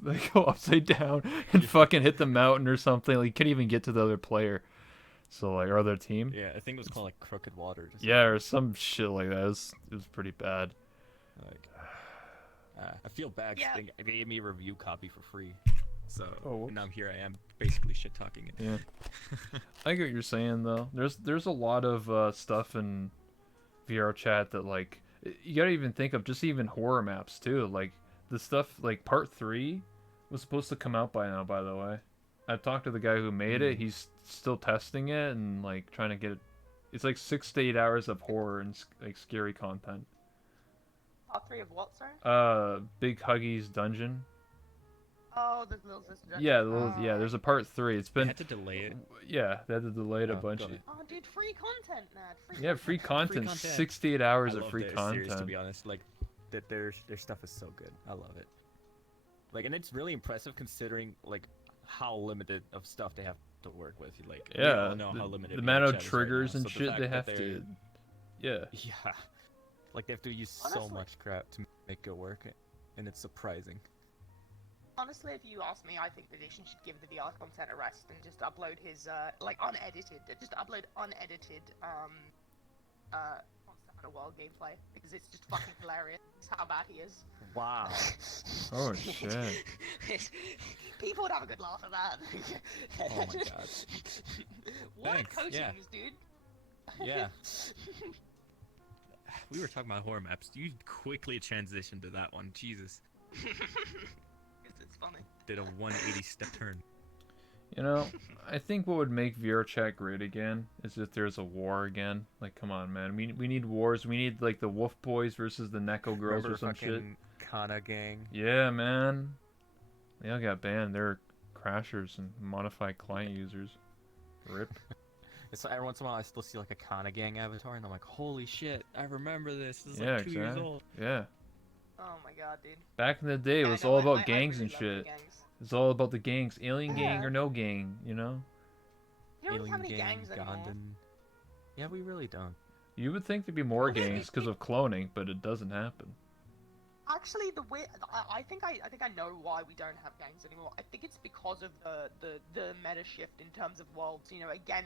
like go upside down and fucking hit the mountain or something. Like you can't even get to the other player. So like or other team. Yeah, I think it was called like Crooked Water. Yeah, or some shit like that. It was pretty bad. Like, I feel bad Yeah. because they gave me a review copy for free. So Oh. now here I am, basically shit talking it. Yeah. I get what you're saying though. There's a lot of stuff in VR chat that like you gotta even think of just even horror maps too. Like the stuff like part 3 was supposed to come out by now, by the way. I've talked to the guy who made it. He's still testing it and like trying to get it. It's like 6 to 8 hours of horror and like scary content. Part 3 of what, sorry? Big Huggy's dungeon. Oh, the little sister. Yeah, there's a part 3. It's They been had to delay it. yeah, they had to delay it a Oh, bunch. got it. Oh, dude, free content, Nad. Yeah, free content. content. 6 to 8 hours I of love free their content. series, to be honest. Like, that their stuff is so good. I love it. Like, and it's really impressive considering like how limited of stuff they have to work with. Like, we Yeah, all know how limited the amount of VR chat is right triggers now, and so the shit fact they that have they're- to. Yeah. Yeah, like they have to use so Honestly- much crap to make it work, and it's surprising. Honestly, if you ask me, I think Naddition should give the VR content a rest and just upload his, like, unedited, just upload unedited, Monster Hunter World gameplay, because it's just fucking hilarious how bad he is. Wow. Oh shit. People would have a good laugh at that. Oh my god. What Thanks, coatings, yeah. dude? Yeah. We were talking about horror maps. You quickly transitioned to that one. Jesus. It's funny. Did a 180 step turn. You know, I think what would make VR chat great again is if there's a war again. Like, come on, man. We need wars. We need like the Wolf Boys versus the Neko Girls Remember or some shit. fucking Kana Gang? Yeah, man. They all got banned. They're crashers and modified client users. Rip. It's like every once in a while I still see like a Kana Gang avatar, and I'm like, holy shit. I remember this. This is Yeah, like 2 years exactly. old. Yeah. Oh my god, dude. Back in the day, it Yeah, was no, all I about really gangs and love the shit. gangs. It's all about the gangs. Alien gang Yeah. or no gang, you know? You don't really have Alien any Gang, gangs anymore. Gondan. Yeah, we really don't. You would think there'd be more gangs because of cloning, but it doesn't happen. Actually, the way I think I know why we don't have gangs anymore. I think it's because of the meta shift in terms of worlds. You know, again,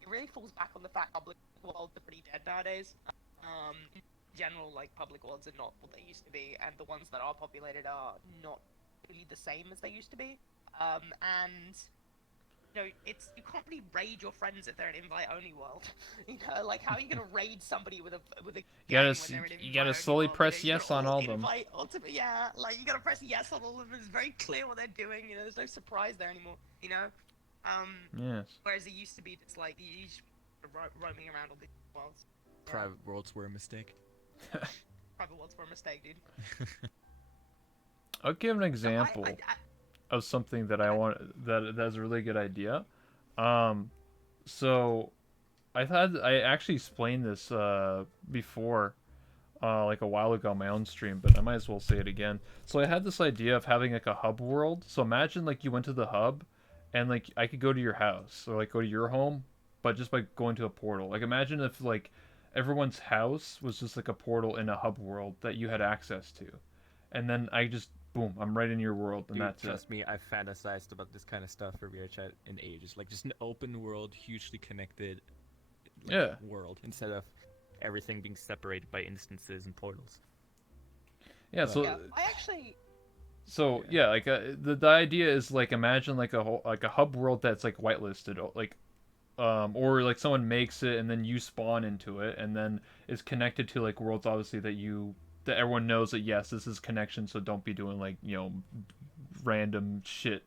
it really falls back on the fact public worlds are pretty dead nowadays. In general, like public worlds are not what they used to be, and the ones that are populated are not really the same as they used to be. And you know, you can't really raid your friends if they're an invite-only world. You know, like how are you gonna raid somebody with a You gang gotta when they're an you gotta invite-only slowly world? press You know, you yes gotta on all of them. invite ultimate, yeah, like you gotta press yes on all of them. It's very clear what they're doing. You know, there's no surprise there anymore. You know, Yes. whereas it used to be just like you just roaming around all these worlds. Yeah. Private worlds were a mistake. Private worlds were a mistake, dude. I'll give an So example I, of something that I want that's a really good idea. So I actually explained this before, like a while ago on my own stream, but I might as well say it again. So I had this idea of having like a hub world. So imagine like you went to the hub, and like I could go to your house or like go to your home, but just by going to a portal. Like imagine if like everyone's house was just like a portal in a hub world that you had access to, and then I just boom, I'm right in your world, and Dude, that's it. trust me, I've fantasized about this kind of stuff for VR chat in ages. Like just an open world, hugely connected like, Yeah. world instead of everything being separated by instances and portals. Yeah. So yeah, I actually. So yeah, like the idea is like imagine like a hub world that's like whitelisted, like or like someone makes it and then you spawn into it and then it's connected to like worlds obviously that everyone knows that yes, this is connection, so don't be doing like, you know, random shit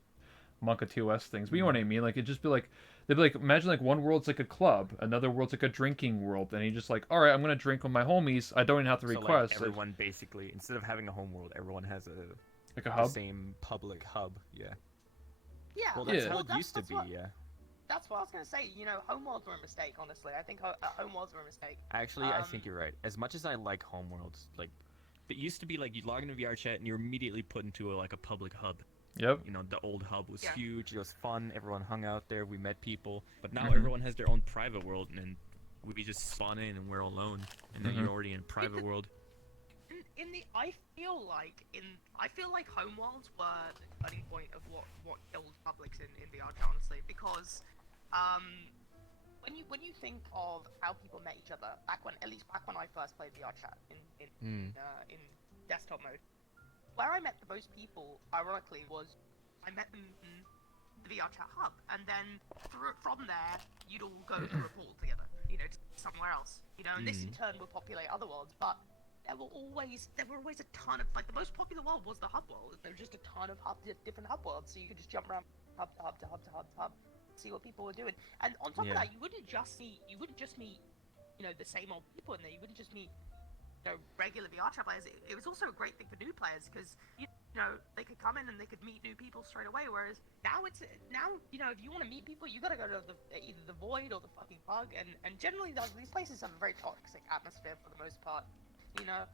Monka TOS things. But you know what I mean? Like it'd just be like they'd be like imagine like one world's like a club, another world's like a drinking world, and you just like, all right, I'm gonna drink with my homies. I don't even have to So request. like everyone basically, instead of having a home world, everyone has like a the hub. same public hub. Yeah. Yeah. Well, that's Yeah. how Well, it used to be. what, Yeah. That's what I was gonna say. You know, home worlds were a mistake. Honestly, I think home worlds were a mistake. Actually, I think you're right. As much as I like home worlds, like It used to be like you log into VR chat and you're immediately put into like a public hub. Yep. You know, the old hub was Yeah. huge. it was fun, everyone hung out there, we met people. But now Mhm. everyone has their own private world, and we just spawn in and we're alone, and then Mhm. you're already in private world. I feel like Homeworlds were the starting point of what killed publics in the Arch, honestly, because when you think of how people met each other back when I first played VR chat in desktop mode, where I met the most people, ironically, was I met them in the VR chat hub, and then from there you'd all go through a portal together, to somewhere else, and this in turn would populate other worlds, but there were always a ton of, like, the most popular world was the hub world. There were just a ton of different hub worlds, so you could just jump around hub to hub to hub to hub to hub, see what people were doing. And on top of that, you wouldn't just meet the same old people in there. You wouldn't just meet regular VR chat players. It was also a great thing for new players because they could come in and they could meet new people straight away. Whereas now if you want to meet people, you gotta go to either the Void or the fucking Pug, and generally these places have a very toxic atmosphere for the most part. Now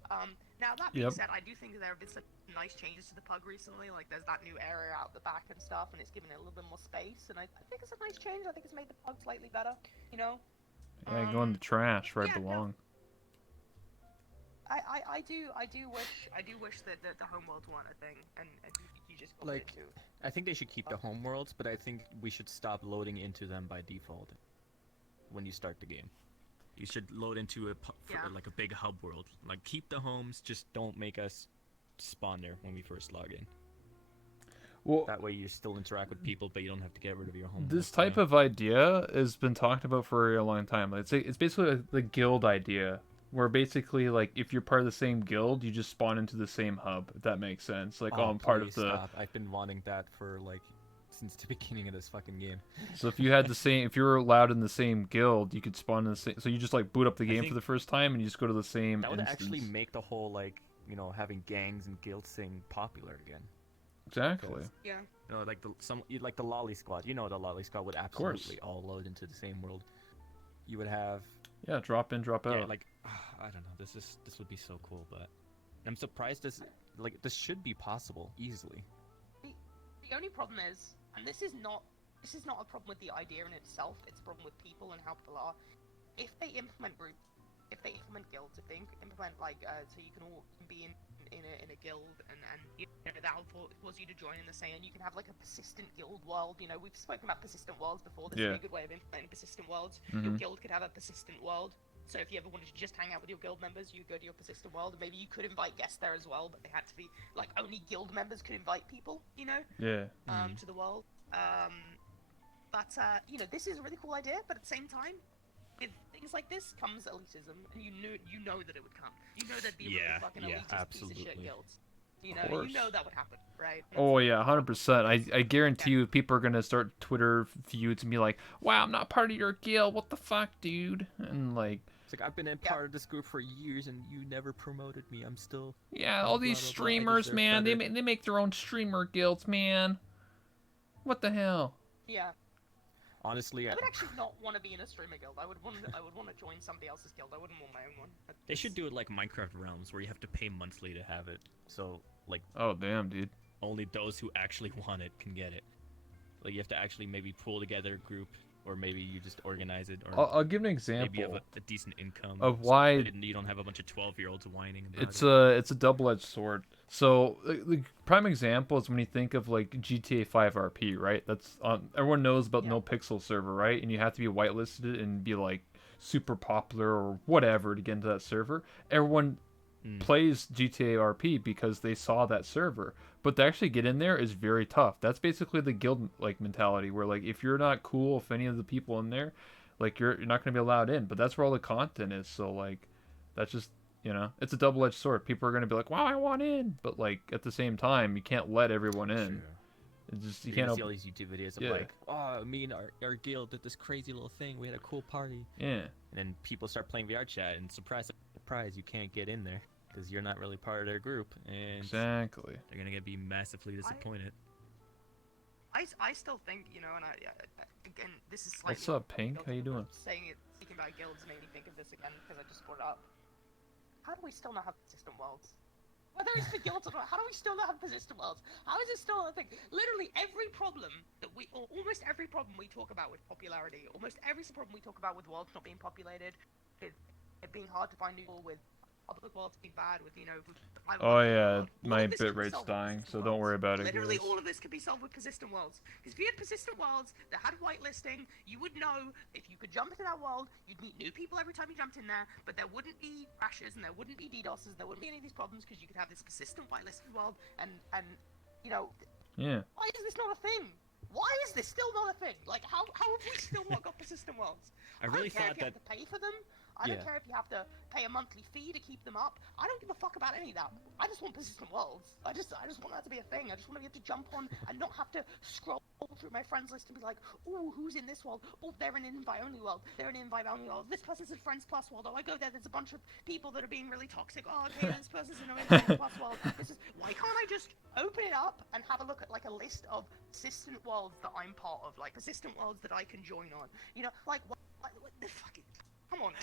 that being said, I do think there have been some nice changes to the Pug recently. Like, there's that new area out the back and stuff, and it's given it a little bit more space, and I think it's a nice change. I think it's made the Pug slightly better, Yeah, go in the trash where I belong. I do wish that the Homeworlds weren't a thing, and you just got Like, it too. I think they should keep the home worlds, but I think we should stop loading into them by default when you start the game. You should load into like a big hub world. Like, keep the homes, just don't make us spawn there when we first log in. Well, That way you still interact with people, but you don't have to get rid of your home. this type of idea has been talked about for a long time. It's basically the guild idea, where basically, like, if you're part of the same guild, you just spawn into the same hub. If that makes sense. Like, I'm part of the. Stop. I've been wanting that for like since the beginning of this fucking game. So if you had if you were allowed in the same guild, you could spawn in the same. So you just like boot up the game for the first time, and you just go to the same. That would instance. actually make the whole having gangs and guilds thing popular again. Exactly. Yeah. Like the Lolly Squad. The Lolly Squad would absolutely all load into the same world. You would have. Yeah, drop in, drop out. Yeah, like I don't know. This would be so cool, but I'm surprised this should be possible easily. The only problem is, and this is not a problem with the idea in itself. It's a problem with people and how people are. If they implement groups, if they implement guilds, if they implement so you can all be in a guild, and that'll force you to join in the same, and you can have like a persistent guild world. We've spoken about persistent worlds before. This would be a good way of implementing persistent worlds. Your guild could have a persistent world. So if you ever wanted to just hang out with your guild members, you go to your persistent world. Maybe you could invite guests there as well, but they had to be like only guild members could invite people. To the world. But this is a really cool idea. But at the same time, with things like this comes elitism, and you know that it would come. You know there'd be really fucking elitist piece of shit guilds. You know that would happen, right? Oh yeah, 100%. I guarantee you, people are gonna start Twitter feuds and be like, "Wow, I'm not part of your guild. What the fuck, dude?" And like. It's like, I've been in part of this group for years and you never promoted me. I'm still. Yeah, all these streamers, man. They make their own streamer guilds, man. What the hell? Yeah. Honestly, I would actually not want to be in a streamer guild. I would want to join somebody else's guild. I wouldn't want my own one. They should do it like Minecraft Realms, where you have to pay monthly to have it. So, like, oh damn, dude. Only those who actually want it can get it. Like, you have to actually maybe pull together a group, or maybe you just organize it. Or I'll give an example. Maybe you have a decent income of why you don't have a bunch of 12-year-olds whining about it's a double-edged sword. So the prime example is when you think of like GTA 5 RP, right? That's everyone knows about No Pixel server, right? And you have to be whitelisted and be like super popular or whatever to get into that server. Everyone plays GTA RP because they saw that server, but to actually get in there is very tough. That's basically the guild like mentality, where like if you're not cool with any of the people in there, like you're not going to be allowed in. But that's where all the content is. So like that's just, it's a double-edged sword. People are going to be like, wow, I want in, but like at the same time you can't let everyone in. It's just you can't see all these YouTube videos of like, oh, me and our guild did this crazy little thing, we had a cool party, and then people start playing VR chat, and surprise you can't get in there because you're not really part of their group, and exactly they're gonna be massively disappointed. I still think, and again, this is slightly... What's up, Pink? How you doing? Speaking about guilds made me think of this again because I just brought it up. How do we still not have persistent worlds? Whether it's for guilt or not, how do we still not have persistent worlds? How is it still a thing? Literally every problem that or almost every problem we talk about with popularity, almost every problem we talk about with worlds not being populated, with it being hard to find new people, with public worlds being bad, with Oh yeah, all my of this bit could be rate's solved with dying, persistent so don't worlds. worry about it, Literally guys. all of this could be solved with persistent worlds. Because if you had persistent worlds that had whitelisting, you would know if you could jump into that world, you'd meet new people every time you jumped in there, but there wouldn't be crashes and there wouldn't be DDoSes, there wouldn't be any of these problems because you could have this persistent whitelisted world and you know, Yeah. why is this not a thing? Why is this still not a thing? Like, how have we still not got persistent worlds? I really don't care thought if you that. have to pay for them. I don't care if you have to pay a monthly fee to keep them up. I don't give a fuck about any of that. I just want persistent worlds. I just want that to be a thing. I just want to be able to jump on and not have to scroll through my friends list and be like, oh, who's in this world? Oh, they're in an invite-only world. They're in an invite-only world. This person's in Friends Plus world. Oh, I go there. There's a bunch of people that are being really toxic. Oh, okay, this person's in an Friends Plus world. Why can't I just open it up and have a look at like a list of persistent worlds that I'm part of, like persistent worlds that I can join on? You know, like what the fucking. Come on.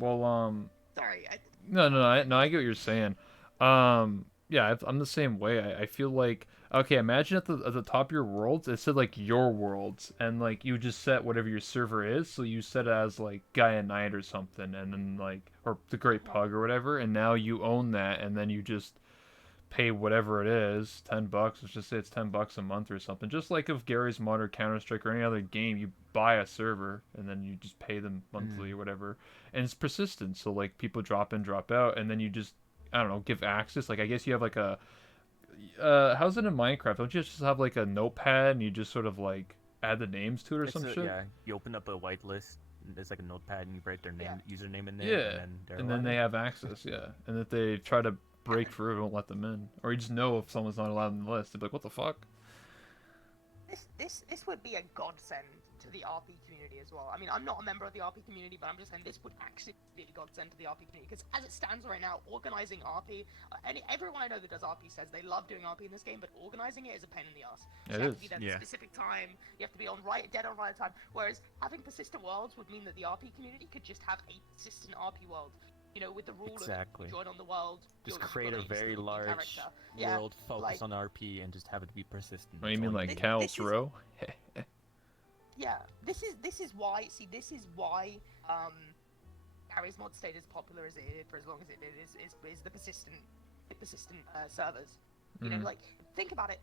Well, Sorry. no, I get what you're saying. Yeah, I'm the same way. I feel like, okay, imagine at the top of your worlds, it said like your worlds, and like you just set whatever your server is. So you set it as like Gaia Night or something, and then like or the Great Pug or whatever, and now you own that, and then you just pay whatever it is, $10. Let's just say it's $10 a month or something. Just like if Gary's Mod or Counter Strike or any other game, you buy a server and then you just pay them monthly or whatever, and it's persistent. So like people drop in, drop out, and then you just I don't know give access. Like I guess you have like a how's it in Minecraft? Don't you just have like a notepad and you just sort of like add the names to it or some shit? Yeah, you open up a whitelist. It's like a notepad, and you write their name, username in there, Yeah, and then they have access. Yeah, and if they try to break through, it won't let them in, or you just know if someone's not allowed on the list. They'd be like, "What the fuck?" This would be a godsend to the RP community as well. I mean, I'm not a member of the RP community, but I'm just saying this would actually be a godsend to the RP community because as it stands right now, organizing RP, everyone I know that does RP says they love doing RP in this game, but organizing it is a pain in the ass. So you have to be there at a specific time. You have to be dead on right time. Whereas having persistent worlds would mean that the RP community could just have a persistent RP world. You know, with the rule of join on the world. Just create a very large world focused on RP and just have it be persistent. Oh, you mean like Cal's Row? Yeah, this is why. See, this is why Gary's Mod stayed as popular as it did for as long as it did. Is the persistent servers. You know, like think about it.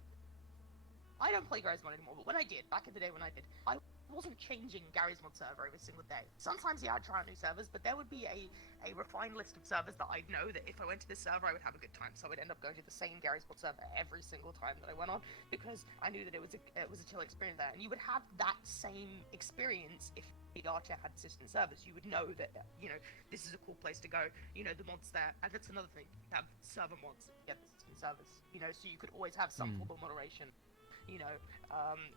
I don't play Gary's Mod anymore, but when I did, back in the day when I did, I wasn't changing Gary's Mod server every single day. Sometimes, yeah, I'd try out new servers, but there would be a refined list of servers that I'd know that if I went to this server, I would have a good time. So I would end up going to the same Gary's Mod server every single time that I went on, because I knew that it was a chill experience there. And you would have that same experience if Big Archer had persistent servers. You would know that, you know, this is a cool place to go. You know, the mods there. And that's another thing. You have server mods, you have persistent servers. You know, so you could always have some form of moderation. You know,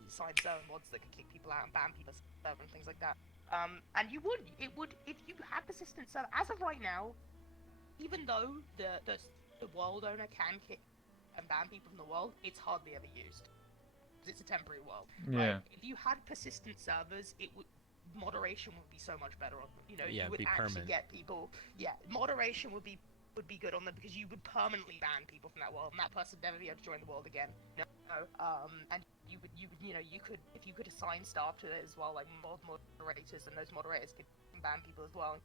side server mods that could kick people out and ban people server and things like that. And it would, if you had persistent server, as of right now, even though the world owner can kick and ban people from the world, it's hardly ever used. It's a temporary world. Yeah. Right? If you had persistent servers, moderation would be so much better on them. You know, you would actually get people. Yeah, moderation would be good on them because you would permanently ban people from that world, and that person would never be able to join the world again. No. And you could if you could assign staff to it as well, like moderators, and those moderators could ban people as well.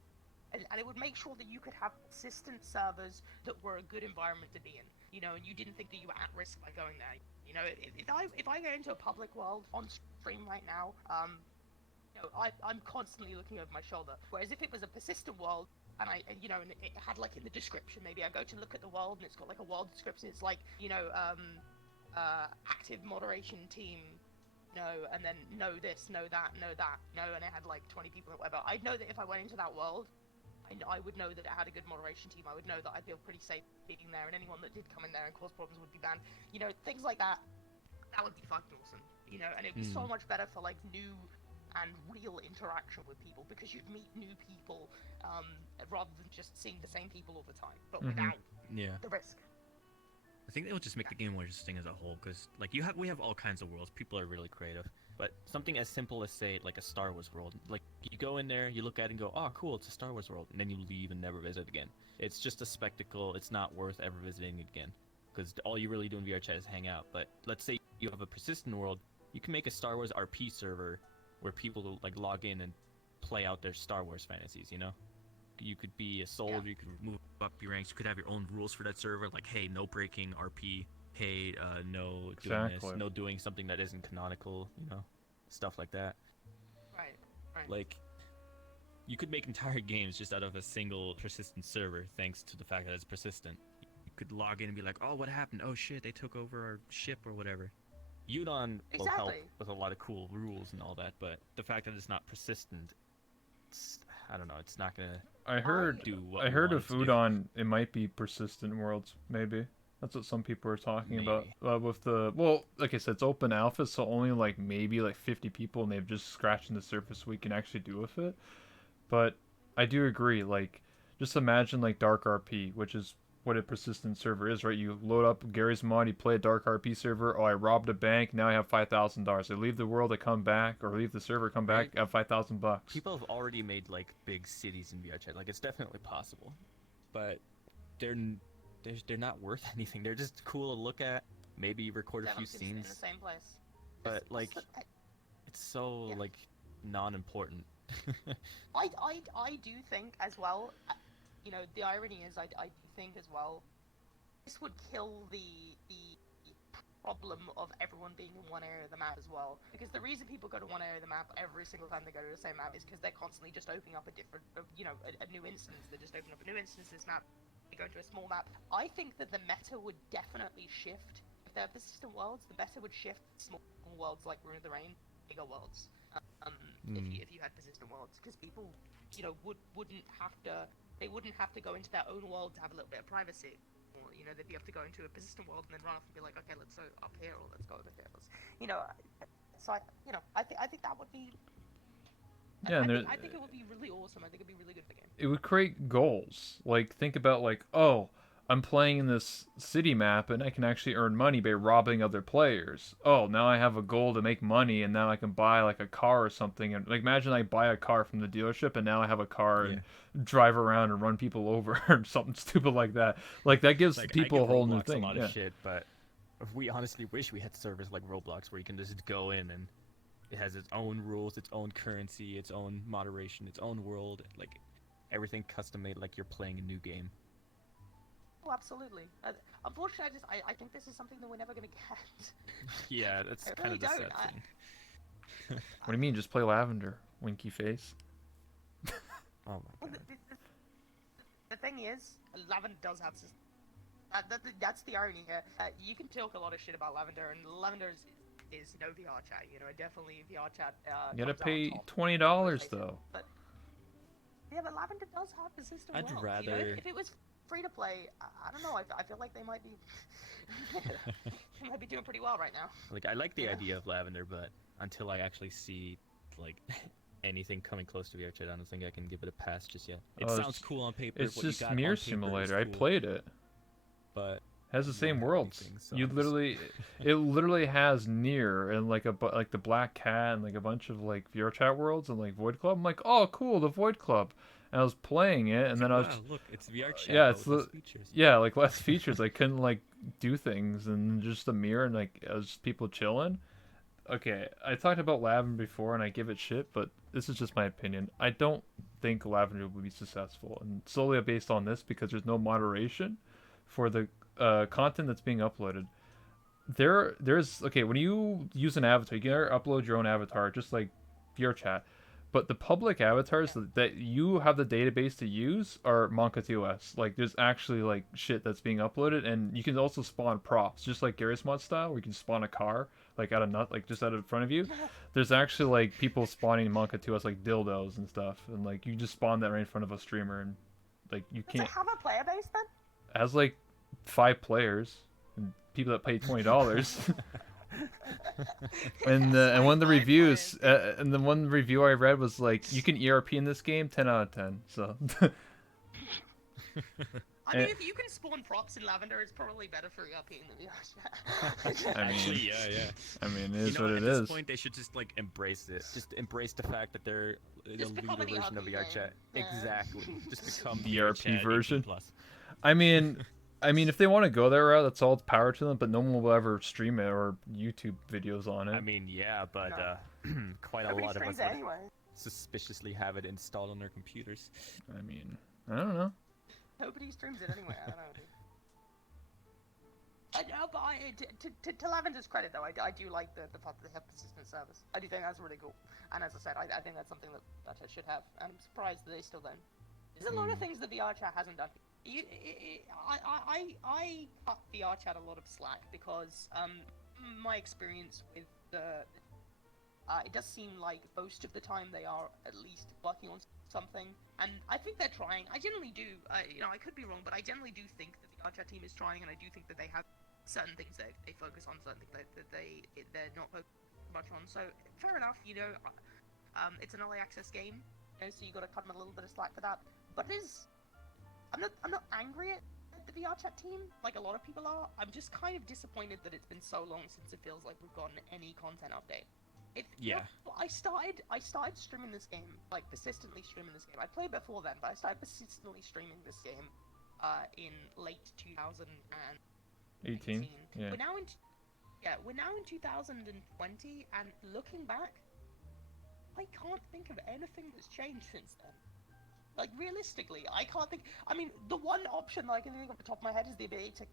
And it would make sure that you could have consistent servers that were a good environment to be in. You know, and you didn't think that you were at risk by going there. You know, if I go into a public world on stream right now, you know, I'm constantly looking over my shoulder. Whereas if it was a persistent world, and and it had like in the description, maybe I go to look at the world and it's got like a world description. It's like, you know, active moderation team, and then know this, know that, and it had like 20 people or whatever. I'd know that if I went into that world, I would know that it had a good moderation team. I would know that I'd feel pretty safe being there, and anyone that did come in there and cause problems would be banned. You know, things like that. That would be fucking awesome. You know, and it'd be so much better for like new and real interaction with people, because you'd meet new people rather than just seeing the same people all the time, but without the risk. I think that would just make the game more interesting as a whole, because like we have all kinds of worlds. People are really creative, But something as simple as, say, like a Star Wars world, like You go in there, you look at it and go, oh, cool, it's a Star Wars world, and then you leave and never visit again. It's just a spectacle. It's not worth ever visiting again, because all you really do in VR chat is hang out. But let's say you have a persistent world, you can make a Star Wars RP server where people like log in and play out their Star Wars fantasies. You know, you could be a soldier, you could move up your ranks, you could have your own rules for that server, like hey, no breaking RP, hey, no doing this, no doing something that isn't canonical. You know, stuff like that. Right. Like, you could make entire games just out of a single persistent server, thanks to the fact that it's persistent. You could log in and be like, oh, what happened? Oh shit, they took over our ship or whatever. Udon will help with a lot of cool rules and all that, but the fact that it's not persistent, I don't know, it's not gonna I heard of Udon, it might be persistent worlds, maybe. That's what some people are talking about. With the, well, like I said, it's open alpha, so only like maybe like 50 people, and they've just scratched the surface we can actually do with it. But I do agree, like, just imagine like Dark RP, which is what a persistent server is, right? You load up Gary's mod, you play a Dark RP server. Oh, I robbed a bank, now I have $5,000. I leave the world, I come back, or leave the server, come back, I have $5,000. People have already made like big cities in VR chat. Like, it's definitely possible, but they're not worth anything. They're just cool to look at. Maybe record a few scenes. In the same place. But like, it's so like non-important. I do think as well. You know, the irony is, I do think as well, this would kill the problem of everyone being in one area of the map as well. Because the reason people go to one area of the map every single time they go to the same map is because they're constantly just opening up a different, you know, a new instance. They're just opening up a new instance. This map. Go into a small map. I think that the meta would definitely shift. If there are persistent worlds, the meta would shift small worlds like Rune of the Rain, bigger worlds. If you had persistent worlds, because people, you know, wouldn't have to go into their own world to have a little bit of privacy. Or, you know, they'd be able to go into a persistent world and then run off and be like, okay, let's go up here or let's go over here. You know, so I think that would be. Yeah, I think it would be really awesome. I think it'd be really good for the game. It would create goals. Like, think about, like, oh, I'm playing in this city map, and I can actually earn money by robbing other players. Oh, now I have a goal to make money, and now I can buy, like, a car or something. And, like, imagine I buy a car from the dealership, and now I have a car and drive around and run people over, or something stupid like that. Like, that gives like, people a whole new thing. A lot of shit, but we honestly wish we had servers like Roblox where you can just go in and it has its own rules, its own currency, its own moderation, its own world, like everything custom made, like you're playing a new game. Oh, absolutely. Unfortunately, I think this is something that we're never gonna get. Yeah, that's kind of the sad thing. What do you mean? Just play Lavender, winky face. Oh my god. The thing is, Lavender does have. That's the irony here. You can talk a lot of shit about Lavender, and Lavender is no VR chat. You know, definitely VR chat. You gotta pay $20 though. But yeah, but Lavender does have persistent worlds. I'd rather. You know, if it was free to play, I don't know. I feel like they might be. They might be doing pretty well right now. Like, I like the idea of Lavender, but until I actually see like anything coming close to VR chat, I don't think I can give it a pass just yet. It sounds cool on paper. It's just Mirror Simulator. Cool. I played it. But has the same worlds. You sucks. it literally has Nier and like like the Black Cat and like a bunch of like VR chat worlds and like Void Club. I'm like, oh cool, the Void Club. And I was playing it, and then I was look, it's VR chat. Yeah, it's like less features. I couldn't like do things, and just a mirror, and like it was just people chilling. Okay, I talked about Lavender before, and I give it shit, but this is just my opinion. I don't think Lavender would be successful, and solely based on this because there's no moderation for the content that's being uploaded. There's okay, when you use an avatar, you can upload your own avatar, just like VR chat. But the public avatars that you have the database to use are Monka2S. Like, there's actually, like, shit that's being uploaded, and you can also spawn props, just like Garry's Mod style, where you can spawn a car, like, out of just out in front of you. There's actually, like, people spawning Monka2S, like, dildos and stuff, and, like, you just spawn that right in front of a streamer, and, like, you can't... Does it have a player base, then? It has, like, 5 players, and people that pay $20. And one of the reviews, and the one review I read was like, you can ERP in this game, 10 out of 10. So. I mean, if you can spawn props in Lavender, it's probably better for ERP than the VR. I mean, Actually, yeah. I mean, it You is know, what at it this is. point, they should just like embrace it. Just embrace the fact that they're the Just become leader an version of ERP VR game. chat. Yeah. Exactly. Just become The VR ERP chat 18 version. plus. I mean, if they want to go that route, that's all power to them. But no one will ever stream it or YouTube videos on it. I mean, yeah, but quite a Nobody lot of us streams it would anyway. suspiciously have it installed on their computers. I mean, I don't know. Nobody streams it anyway. I don't know. Dude. No, but to Lavender's credit though, I do like the fact that they have persistent service. I do think that's really cool. And as I said, I think that's something that it should have. And I'm surprised that they still don't. There's a lot of things that VR chat hasn't done. I cut VR chat a lot of slack because my experience with it does seem like most of the time they are at least working on something, and I think they're trying. I generally do. I could be wrong, but I generally do think that the VR chat team is trying, and I do think that they have certain things that they focus on, certain things that they're not focused much on. So fair enough. It's an early access game, so you got to cut them a little bit of slack for that. But it is. I'm not angry at the VR chat team like a lot of people are. I'm just kind of disappointed that it's been so long since it feels like we've gotten any content update. I started streaming this game, like persistently streaming this game. I played before then, but I started persistently streaming this game in late 2018. Yeah. We're now in 2020, and looking back, I can't think of anything that's changed since then. Like, realistically, I can't think. I mean, the one option that I can think of off the top of my head is the ability to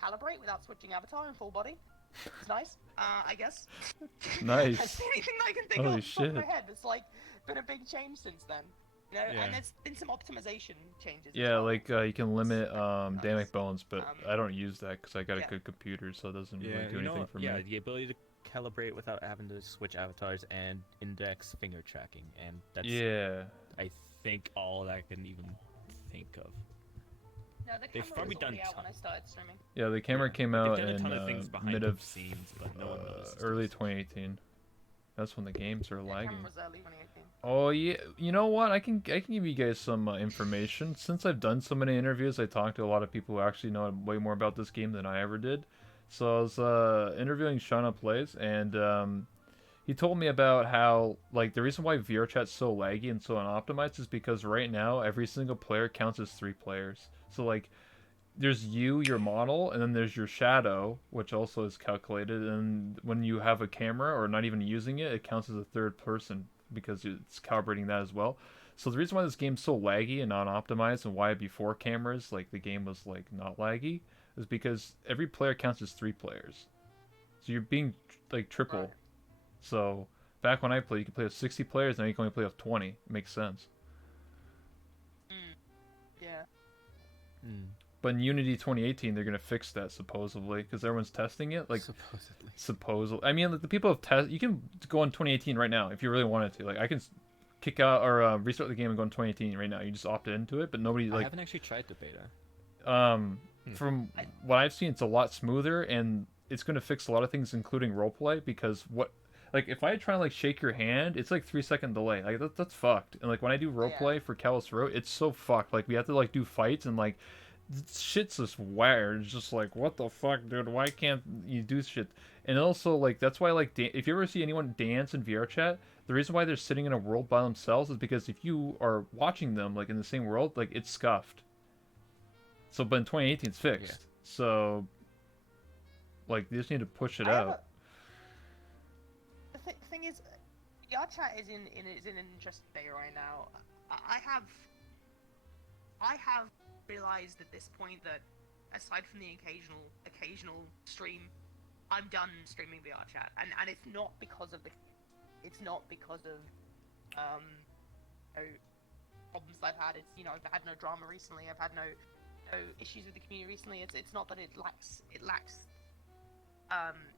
calibrate without switching avatar in full body. It's nice, I guess. Nice. That's the only thing that I can think Holy of off the top of my shit. head. It's like been a big change since then. And there's been some optimization changes. Yeah, as well. like you can limit Nice. dynamic bones, but Um, I don't use that because I got a yeah. good computer, so it doesn't Yeah, really do anything for yeah, me. the ability to calibrate without having to switch avatars and index finger tracking, and that's Yeah. I think all that I can even think of. No, the they've camera probably was already done out when I started streaming. Yeah, the camera came They've out done a in ton of things behind mid the of scenes, but no one knows. early 2018. That's when the games are The lagging. camera was early 2018. Oh yeah, you know what? I can give you guys some information. Since I've done so many interviews, I talked to a lot of people who actually know way more about this game than I ever did. So I was interviewing Shauna Plays, and he told me about how like the reason why VR chat's so laggy and so unoptimized is because right now every single player counts as 3 players. So like there's you, your model, and then there's your shadow, which also is calculated. And when you have a camera or not even using it, it counts as a third person because it's calibrating that as well. So the reason why this game's so laggy and not optimized, and why before cameras like the game was like not laggy, is because every player counts as 3 players. So you're being like triple. Right. So back when I played, you could play with 60 players, now you can only play with 20. It makes sense. Yeah. But in Unity 2018, they're gonna fix that supposedly because everyone's testing it. Like supposedly, I mean, like the people have test. You can go on 2018 right now if you really wanted to. Like I can kick out or restart the game and go on 2018 right now. You just opted into it, but nobody I like. haven't actually tried the beta. From what I've seen, it's a lot smoother and it's gonna fix a lot of things, including roleplay. Because like if I try and like shake your hand, it's like 3-second delay. Like that's fucked. And like when I do roleplay for Callous Road, it's so fucked. Like we have to like do fights and like. Shit's just wired. It's just like, what the fuck, dude? Why can't you do shit? And also, like, that's why, like, if you ever see anyone dance in VR chat, the reason why they're sitting in a world by themselves is because if you are watching them, like, in the same world, like, it's scuffed. So, but in 2018, it's fixed. Yeah. So, like, they just need to push it out. The thing is, VR chat is in an interesting day right now. I have realized at this point that aside from the occasional stream, I'm done streaming VR chat, and it's not because of problems I've had. It's I've had no drama recently. I've had no issues with the community recently. It's not that it lacks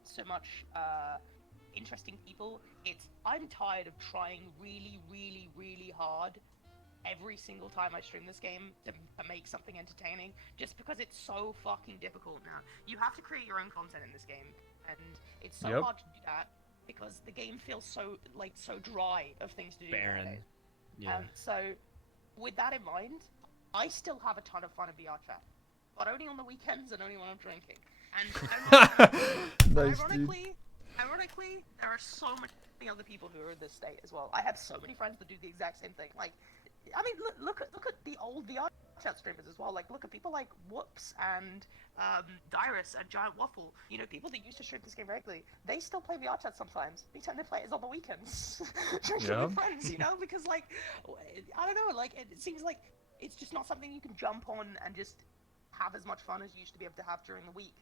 so much interesting people. I'm tired of trying really, really, really hard every single time I stream this game to make something entertaining, just because it's so fucking difficult now. You have to create your own content in this game, and it's so hard to do that because the game feels so dry of things to do. Barren. Nowadays. Yeah. So, with that in mind, I still have a ton of fun in VR chat. but only on the weekends and only when I'm drinking. And Nice, dude. ironically, there are so many other people who are in this state as well. I have so many friends that do the exact same thing. Like, I mean, look at the old VR chat streamers as well. Like, look at people like Whoops and Dyrus and Giant Waffle. You know, people that used to stream this game regularly. They still play VR chat sometimes. They tend to play it on the weekends, drinking with friends. You know, because like, I don't know. Like, it seems like it's just not something you can jump on and just have as much fun as you used to be able to have during the week.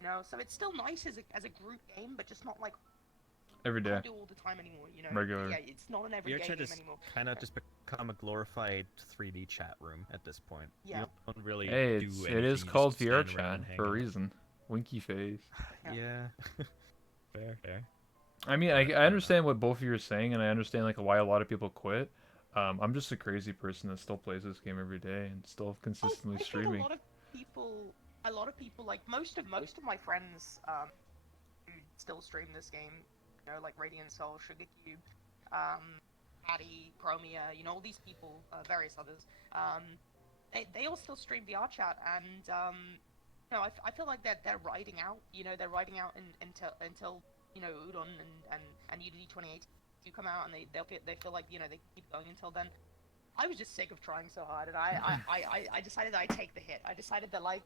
You know, so it's still nice as a group game, but just not like Every day. do all the time anymore. You know, Regular. Yeah, it's not an everyday game has anymore. kind of just become a glorified 3D chat room at this point. Yeah. You don't really Hey, do it anything, is you called just VR stand around and chat hang for a out. reason. Winky face. Yeah. Fair. I mean, I understand what both of you are saying, and I understand like why a lot of people quit. I'm just a crazy person that still plays this game every day and still consistently I streaming. think a lot of people, like most of my friends, who still stream this game, you know, like Radiant Soul, Sugar Cube, Patty, Chromia, you know, all these people, various others, they all still stream VR chat, and you know, I feel like they're riding out, you know, until you know, Udon and Unity 2018 do come out, and they feel like, you know, they keep going until then. I was just sick of trying so hard, and I decided that I'd take the hit. I decided that, like,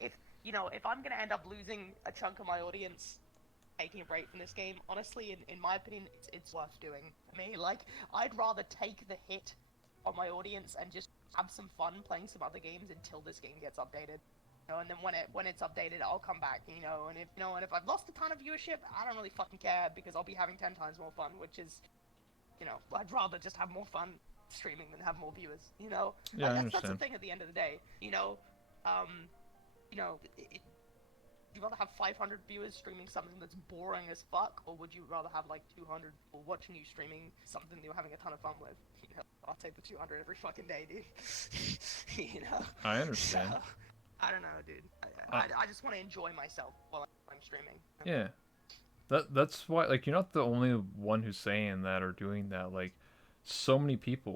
if I'm gonna end up losing a chunk of my audience taking a break from this game, honestly, in my opinion, it's worth doing for me. Like, I'd rather take the hit on my audience and just have some fun playing some other games until this game gets updated. You know, and then when it's updated, I'll come back. You know, and if I've lost a ton of viewership, I don't really fucking care, because I'll be having 10 times more fun, which is, you know, I'd rather just have more fun streaming than have more viewers. You know, Yeah, I that's the understand. thing at the end of the day. You know, would you rather have 500 viewers streaming something that's boring as fuck, or would you rather have like 200 people watching you streaming something that you're having a ton of fun with? You know, I'll take the 200 every fucking day, dude. You know. I understand. So, I don't know, dude. I just want to enjoy myself while I'm streaming. Yeah. That's why, like, you're not the only one who's saying that or doing that. Like, so many people,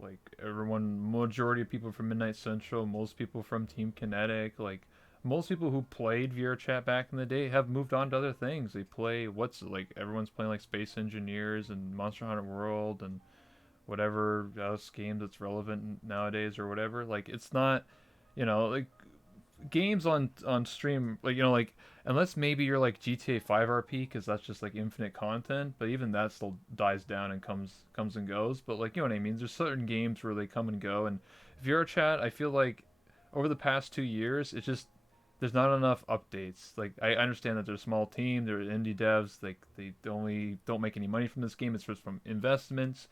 like everyone, majority of people from Midnight Central, most people from Team Kinetic, like most people who played VR chat back in the day have moved on to other things. They play everyone's playing like Space Engineers and Monster Hunter World and whatever else game that's relevant nowadays or whatever. Like, it's not, you know, like games on stream, like, you know, like, unless maybe you're like GTA 5 RP, because that's just like infinite content, but even that still dies down and comes and goes. But, like, you know what I mean, there's certain games where they come and go, and VR chat, I feel like over the past 2 years, it's just there's not enough updates. Like, I understand that they're a small team, they're indie devs, like they only don't make any money from this game, it's just from investments.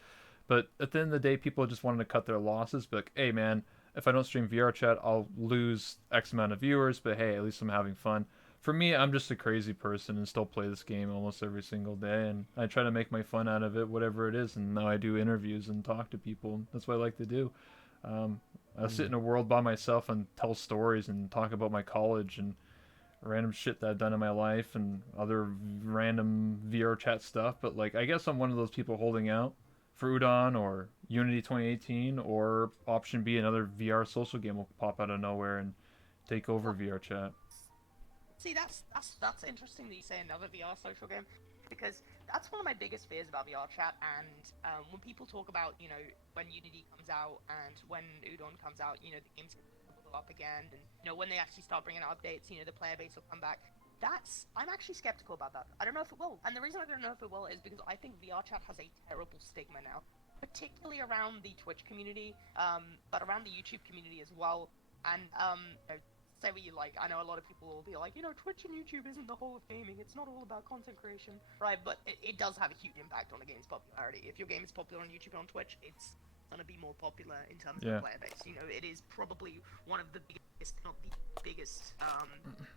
But at the end of the day, people just wanted to cut their losses, be like, hey man, if I don't stream VR chat, I'll lose X amount of viewers, but hey, at least I'm having fun. For me, I'm just a crazy person and still play this game almost every single day, and I try to make my fun out of it, whatever it is, and now I do interviews and talk to people. That's what I like to do. I sit in a world by myself and tell stories and talk about my college and random shit that I've done in my life and other random VR chat stuff, but, like, I guess I'm one of those people holding out for Udon or Unity 2018, or option B, another VR social game will pop out of nowhere and take over VR chat. See, that's interesting that you say another VR social game, because that's one of my biggest fears about VR chat. And when people talk about, you know, when Unity comes out and when Udon comes out, you know, the game's gonna go up again, and, you know, when they actually start bringing out updates, you know, the player base will come back. I'm actually skeptical about that. I don't know if it will, and the reason I don't know if it will is because I think VR chat has a terrible stigma now, particularly around the Twitch community, but around the YouTube community as well. And you know, say what you like, I know a lot of people will be like, you know, Twitch and YouTube isn't the whole of gaming, it's not all about content creation, right? But it does have a huge impact on a game's popularity. If your game is popular on YouTube and on Twitch, it's gonna be more popular in terms of the player base. You know, it is probably one of the biggest, not the biggest,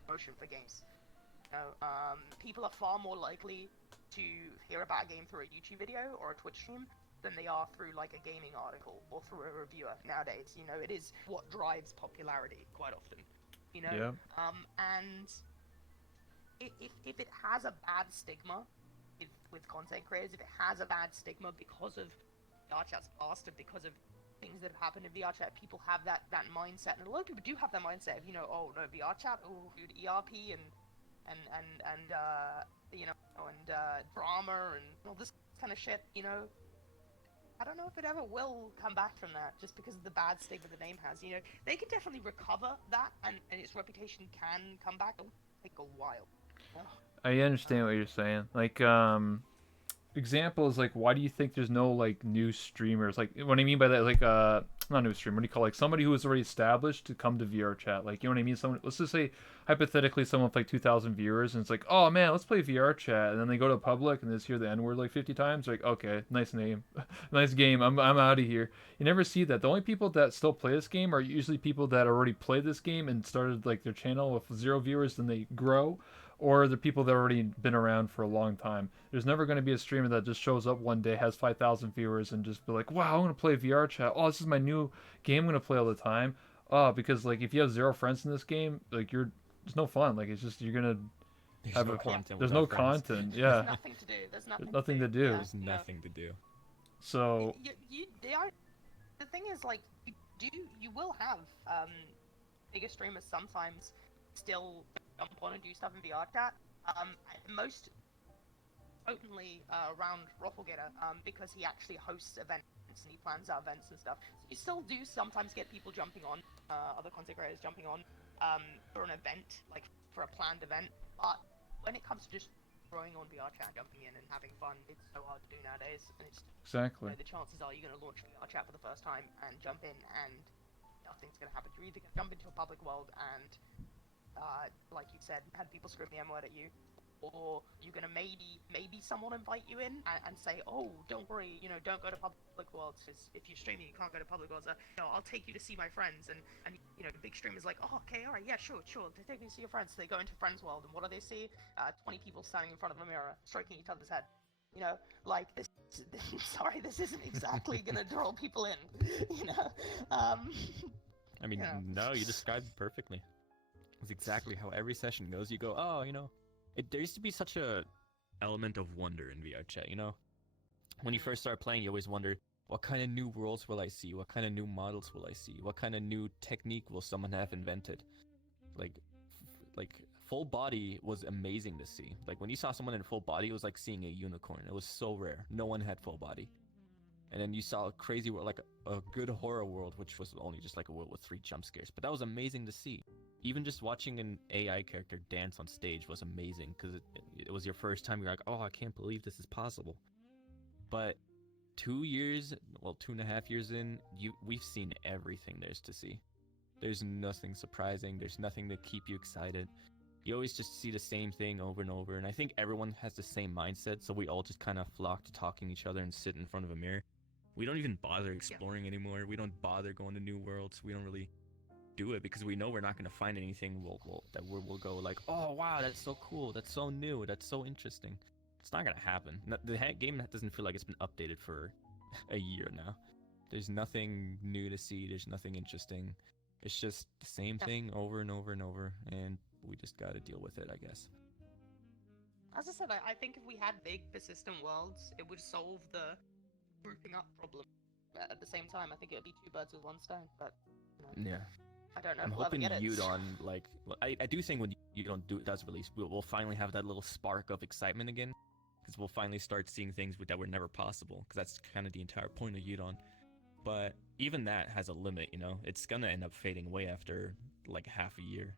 promotion for games. You know, people are far more likely to hear about a game through a YouTube video or a Twitch stream than they are through, like, a gaming article or through a reviewer nowadays. You know, it is what drives popularity quite often. You know, and if it has a bad stigma with content creators, if it has a bad stigma because of VR chat's past and because of things that have happened in VR chat, people have that mindset, and a lot of people do have that mindset of, you know, oh no, VR chat, oh, dude, ERP and you know, and drama and all this kind of shit, you know. I don't know if it ever will come back from that, just because of the bad stigma the name has. You know, they can definitely recover that, and its reputation can come back. It'll take a while. Ugh. I understand what you're saying. Like, example is like, why do you think there's no like new streamers? Like, what I mean by that, like, not new streamer. What do you call like somebody who is already established to come to VR chat? Like, you know what I mean? Someone, let's just say hypothetically, someone with like 2,000 viewers, and it's like, oh man, let's play VR chat, and then they go to public and they just hear the N word like 50 times. Like, okay, nice name, nice game. I'm out of here. You never see that. The only people that still play this game are usually people that already played this game and started like their channel with 0 viewers, then they grow, or the people that already been around for a long time. There's never going to be a streamer that just shows up one day, has 5,000 viewers, and just be like, wow, I'm going to play VR chat. Oh, this is my new game I'm going to play all the time. Oh, because like if you have 0 friends in this game, like it's no fun. Like it's just you're going to There's have no a content. there's without no friends. content. There's Yeah, nothing to do. There's nothing. there's nothing to do. Yeah, There's you know. nothing to do. So They are. The thing is, like, you will have bigger streamers sometimes still jump on and do stuff in VR chat. Most potently around Rufflegator, because he actually hosts events and he plans out events and stuff. So you still do sometimes get people jumping on, other content creators jumping on, for an event, like for a planned event. But when it comes to just throwing on VR chat, jumping in and having fun, it's so hard to do nowadays. And it's, exactly. you know, the chances are you're going to launch VR chat for the first time and jump in and nothing's going to happen. You're either going to jump into a public world and, like you said, have people scream the M word at you, or you're gonna maybe someone invite you in and say, oh, don't worry, you know, don't go to public worlds, because if you're streaming, you can't go to public worlds. You know, I'll take you to see my friends, and you know, the big streamer's like, oh, okay, all right, yeah, sure, take me to see your friends. So they go into friends world, and what do they see? 20 people standing in front of a mirror, stroking each other's head. You know, like this. Sorry, this isn't exactly gonna draw people in. You know. I mean, Yeah. no, you described it perfectly. It's exactly how every session goes. You go, oh, you know, there used to be such a element of wonder in VR chat, you know? When you first start playing, you always wonder, what kind of new worlds will I see? What kind of new models will I see? What kind of new technique will someone have invented? Like full body was amazing to see. Like when you saw someone in full body, it was like seeing a unicorn. It was so rare. No one had full body. And then you saw a crazy world, like a good horror world, which was only just like a world with 3 jump scares. But that was amazing to see. Even just watching an AI character dance on stage was amazing, because it was your first time. You're like, oh, I can't believe this is possible. But 2 years, well, 2.5 years in, we've seen everything there's to see. There's nothing surprising. There's nothing to keep you excited. You always just see the same thing over and over. And I think everyone has the same mindset, so we all just kind of flock to talking to each other and sit in front of a mirror. We don't even bother exploring anymore. We don't bother going to new worlds. We don't really do it because we know we're not going to find anything we'll go like, oh wow, that's so cool, that's so new, that's so interesting. It's not going to happen. The game doesn't feel like it's been updated for a year now. There's nothing new to see. There's nothing interesting. It's just the same thing over and over and over, and we just got to deal with it, I guess. As I said, I think if we had big persistent worlds, it would solve the grouping up problem. At the same time, I think it would be 2 birds with 1 stone. But you know, Yeah. I don't know. I'm if we'll hoping ever get it. Udon, like, I do think when Udon does release, we'll finally have that little spark of excitement again, because we'll finally start seeing things that were never possible, because that's kind of the entire point of Udon. But even that has a limit, you know? It's gonna end up fading away after, like, half a year.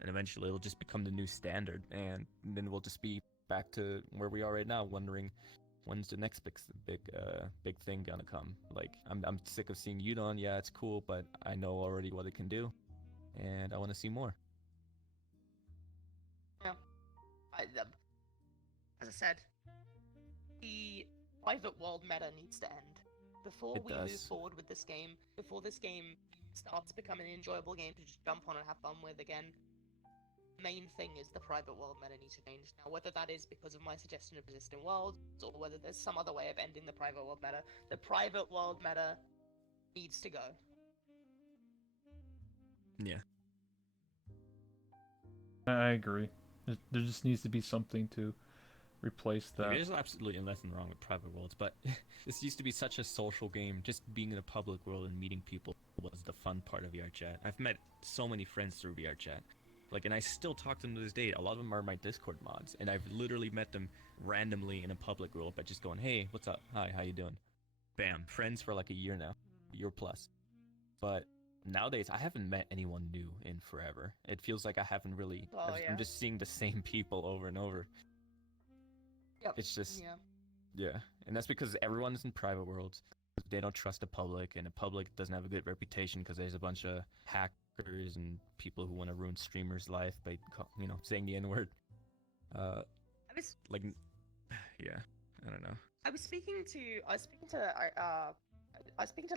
And eventually it'll just become the new standard, and then we'll just be back to where we are right now, wondering when's the next big thing gonna come. Like, I'm sick of seeing Udon. Yeah, it's cool, but I know already what it can do, and I want to see more. Yeah. As I said, the private world meta needs to end. Before we move forward with this game, before this game starts to become an enjoyable game to just jump on and have fun with again, the main thing is the private world meta needs to change. Now, whether that is because of my suggestion of persistent worlds, or whether there's some other way of ending the private world meta, the private world meta needs to go. Yeah. I agree. There just needs to be something to replace Like, that. there's absolutely nothing wrong with private worlds, but this used to be such a social game. Just being in a public world and meeting people was the fun part of VR chat. I've met so many friends through VR chat. Like, and I still talk to them to this day. A lot of them are my Discord mods, and I've literally met them randomly in a public world by just going, "Hey, what's up? Hi, how you doing?" Bam, friends for like a year now, year plus. But nowadays, I haven't met anyone new in forever. It feels like I haven't really. Oh, yeah. I'm just seeing the same people over and over. Yep. It's just, Yeah. yeah, and that's because everyone's in private worlds. They don't trust the public, and the public doesn't have a good reputation because there's a bunch of hackers and people who want to ruin streamers' life by, saying the N-word. I was Like, yeah, I don't know. I was speaking to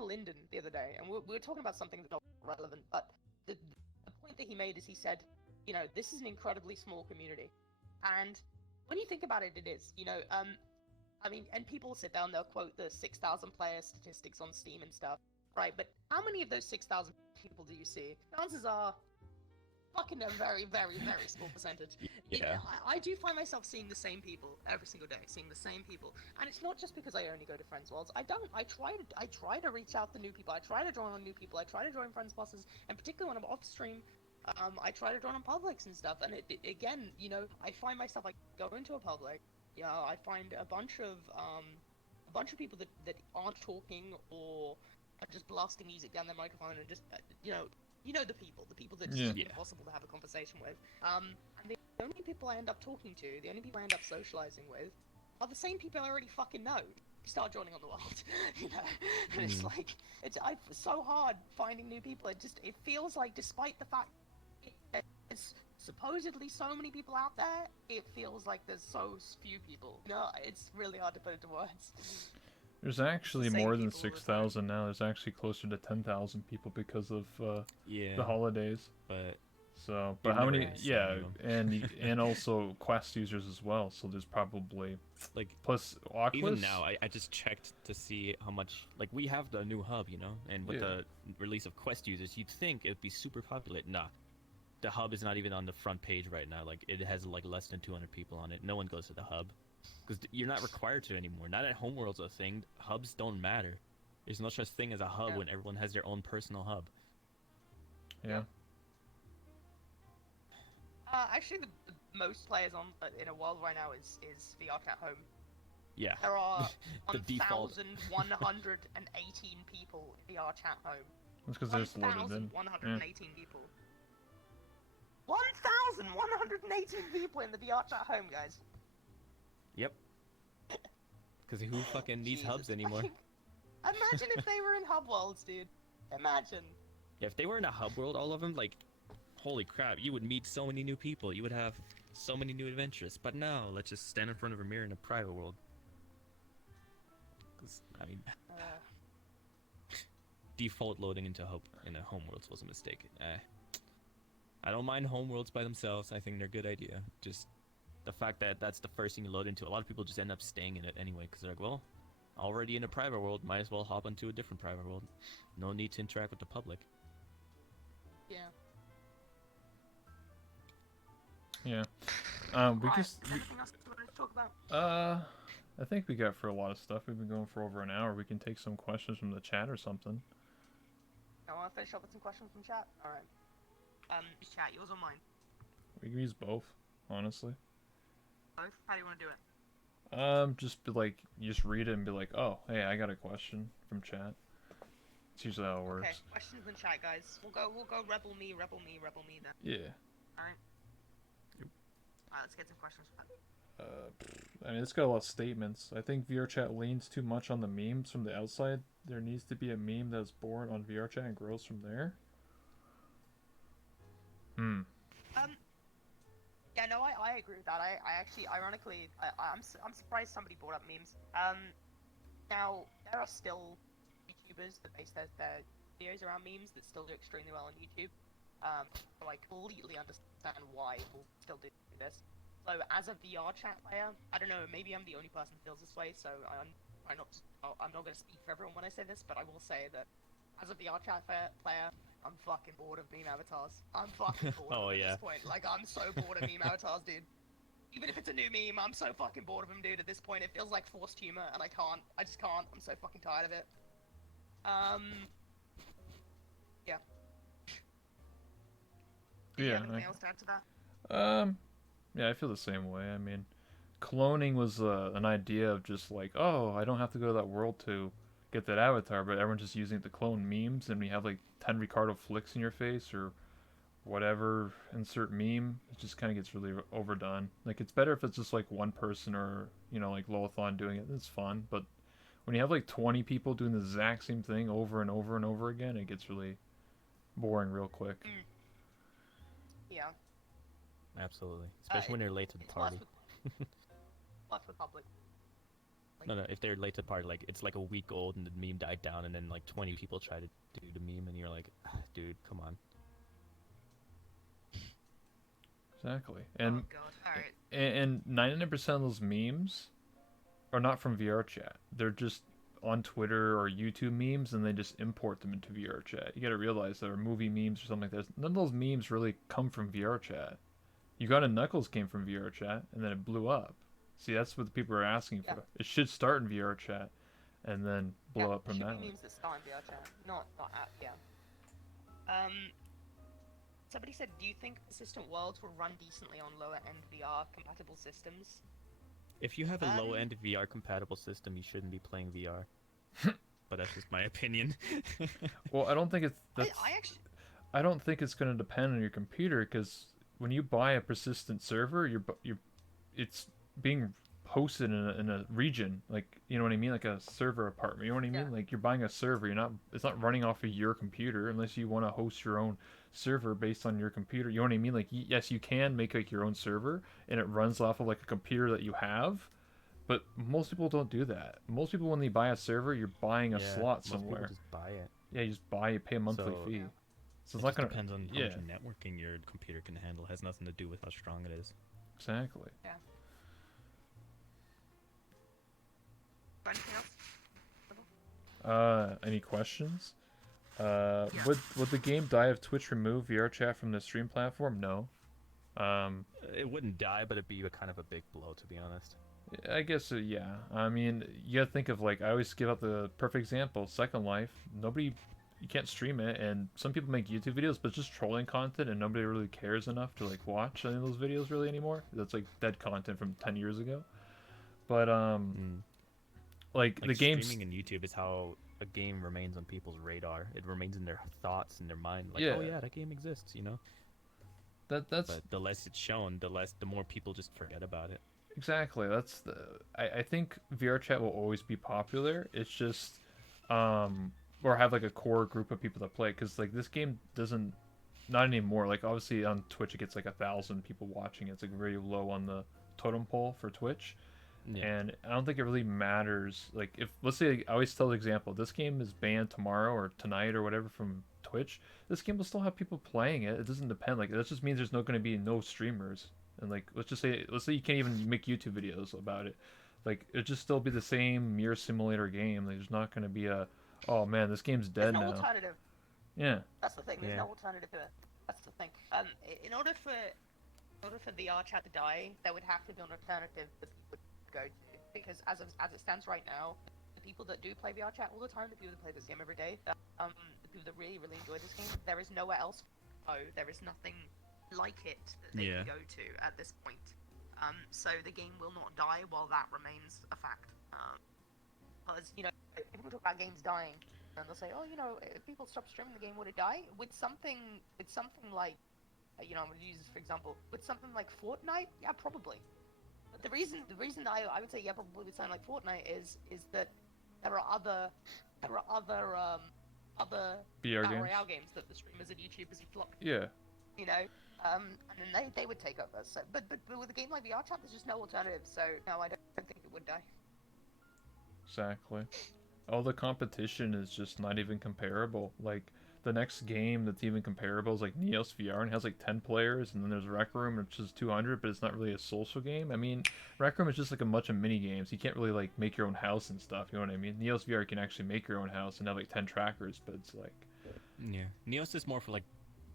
Lyndon the other day, and we were talking about something that's not relevant, but the point that he made is he said, this is an incredibly small community, and when you think about it, it is, I mean, and people sit down, they'll quote the 6,000 player statistics on Steam and stuff, right? But how many of those 6,000 people do you see? Chances are fucking a very, very, very small percentage. Yeah. I do find myself seeing the same people every single day, seeing the same people, and it's not just because I only go to friends worlds. I try to reach out to new people. I try to join on new people. I try to join friends bosses, and particularly when I'm off stream, I try to join on publics and stuff. And again, I find myself, I go into a public, I find a bunch of people that aren't talking or are just blasting music down their microphone and just the people that Yeah. it's impossible to have a conversation with. And the only people I end up talking to, the only people I end up socializing with, are the same people I already fucking know. Start joining on the world, And it's like it's so hard finding new people. It feels like, despite the fact there's supposedly so many people out there, it feels like there's so few people. It's really hard to put into words. There's actually Same more than people all the time. 6,000 now. There's actually closer to 10,000 people because of Yeah. the holidays. But So, They've but how never many? had so Yeah, many of and also Quest users as well. So there's probably like, plus Oculus. even now, I just checked to see how much. Like, we have the new hub, and with Yeah. the release of Quest users, you'd think it'd be super popular. Nah, the hub is not even on the front page right now. Like, it has like less than 200 people on it. No one goes to the hub because you're not required to anymore. Not at Homeworld's a thing. Hubs don't matter. There's no such thing as a hub Yeah. when everyone has their own personal hub. Yeah. Actually, the most players on in a world right now is VR Chat Home. Yeah. There are The default. 1,118 people in VR Chat Home. That's because they're just loaded in. 1,118 people. 1,118 people in the VR Chat Home, guys. Yep. Because who fucking needs Jesus, hubs anymore? Imagine if they were in hub worlds, dude. Imagine. Yeah, if they were in a hub world, all of them, like, holy crap, you would meet so many new people. You would have so many new adventures. But no, let's just stand in front of a mirror in a private world. 'Cause, I mean, default loading into a home worlds was a mistake. I don't mind home worlds by themselves. I think they're a good idea. Just the fact that that's the first thing you load into. A lot of people just end up staying in it anyway because they're like, well, already in a private world, might as well hop into a different private world. No need to interact with the public. Yeah. Yeah. We Right, just. anything else you wanted to talk about? I think we got for a lot of stuff. We've been going for over an hour. We can take some questions from the chat or something. I want to finish up with some questions from chat. All right. Chat, yours or mine? We can use both, honestly. Both. How do you want to do it? Just be like, you just read it and be like, oh, hey, I got a question from chat. It's usually how it works. Okay, questions in chat, guys. We'll go rebel me then. Yeah. Alright. Alright, let's get some questions from that. I mean, it's got a lot of statements. I think VRChat leans too much on the memes from the outside. There needs to be a meme that's born on VRChat and grows from there. Yeah, no, I agree with that. I actually, ironically, I'm surprised somebody brought up memes. Now, there are still YouTubers that base their videos around memes that still do extremely well on YouTube. So I completely understand why people still do this. So as a VR chat player, I don't know, maybe I'm the only person who feels this way, so I'm not going to speak for everyone when I say this, but I will say that as a VR chat player, I'm fucking bored of meme avatars. I'm fucking bored Oh, at yeah. this point. Like, I'm so bored of meme avatars, dude. Even if it's a new meme, I'm so fucking bored of them, dude. At this point, it feels like forced humor, and I can't. I just can't. I'm so fucking tired of it. Yeah. Do you Yeah, have anything else to add to that? Yeah, I feel the same way. I mean, cloning was an idea of just like, oh, I don't have to go to that world to get that avatar, but everyone's just using it to clone memes, and we have like 10 Ricardo flicks in your face or whatever, insert meme. It just kind of gets really overdone. Like, it's better if it's just like one person or, like Loathon doing it. It's fun, but when you have like 20 people doing the exact same thing over and over and over again, it gets really boring real quick. Yeah. Absolutely, especially when they're late to the It's party. left with public. No, if they're late to the party, like it's like a week old and the meme died down, and then like 20 people try to do the meme, and you're like, dude, come on. Exactly. Oh And god. Alright. and 99% of those memes are not from VR chat. They're just on Twitter or YouTube memes, and they just import them into VR chat. You gotta realize there are movie memes or something like that. None of those memes really come from VR chat. You Got a Knuckles came from VR chat, and then it blew up. See, that's what the people are asking for. It should start in VR chat, and then blow up from Should that be way. memes that start in VR chat, not app. Yeah. Somebody said, do you think persistent worlds will run decently on lower end VR compatible systems? If you have a low-end VR compatible system, you shouldn't be playing VR. But that's just my opinion. Well, I don't think it's that's. I actually. I don't think it's going to depend on your computer, because when you buy a persistent server, it's being hosted in a region, like, you know what I mean, like a server apartment. You know what I mean? Like, you're buying a server. It's not running off of your computer unless you want to host your own server based on your computer. You know what I mean? Like, yes, you can make like your own server, and it runs off of like a computer that you have. But most people don't do that. Most people, when they buy a server, you're buying a slot somewhere. Most people just buy it. Yeah, you just buy, you pay a monthly fee. Yeah. So It it's not just gonna. depends on how Yeah, much networking your computer can handle. It has nothing to do with how strong it is. exactly. Yeah. Anything else? Any questions? Would the game die if Twitch removed VR chat from the stream platform? No. It wouldn't die, but it'd be a kind of a big blow, to be honest. I guess yeah. I mean, you gotta think of, like, I always give out the perfect example. Second Life. You can't stream it, and some people make YouTube videos, but it's just trolling content, and nobody really cares enough to like watch any of those videos really anymore. That's like dead content from 10 years ago. But like the game's streaming in YouTube is how a game remains on people's radar. It remains in their thoughts and their mind. Like, Yeah. oh yeah, that game exists, you know. that's But the less it's shown, the more people just forget about it. exactly. I think VR chat will always be popular. It's just or have like a core group of people that play, because like this game doesn't, not anymore. Like, obviously on Twitch it gets like 1,000 people watching. It's like very low on the totem pole for Twitch. Yeah. And I don't think it really matters. Like, if, let's say, I always tell the example, this game is banned tomorrow or tonight or whatever from Twitch, this game will still have people playing it. It doesn't depend. Like, that just means there's not going to be no streamers. And like, let's say you can't even make YouTube videos about it. Like, it'd just still be the same Mirror Simulator game. Like, there's not going to be a, oh man, this game's dead There's no now. alternative. Yeah. That's the thing. There's Yeah. no alternative to it. That's the thing. In order for VR chat to die, there would have to be an alternative that people would go to. Because as it stands right now, the people that do play VR chat all the time, the people that play this game every day, the people that really enjoy this game, there is nowhere else. There is nothing like it that they can go to at this point. So the game will not die while that remains a fact. Because, people talk about games dying, and they'll say, oh, if people stop streaming the game, would it die? With something like, I'm going to use this for example, with something like Fortnite, yeah, probably. But the reason I would say, yeah, probably with something like Fortnite is that there are other VR Battle games. Royale games that the streamers and YouTubers have flocked, Yeah. and then they would take over. So, but with a game like VR Chat, there's just no alternative. So no, I don't think it would die. Exactly. All the competition is just not even comparable. Like, the next game that's even comparable is like Neos VR, and has like 10 players, and then there's Rec Room, which is 200, but it's not really a social game. I mean, Rec Room is just like a bunch of mini games. You can't really like make your own house and stuff. You know what I mean? Neos VR can actually make your own house and have like 10 trackers, but it's like, Yeah. Neos is more for like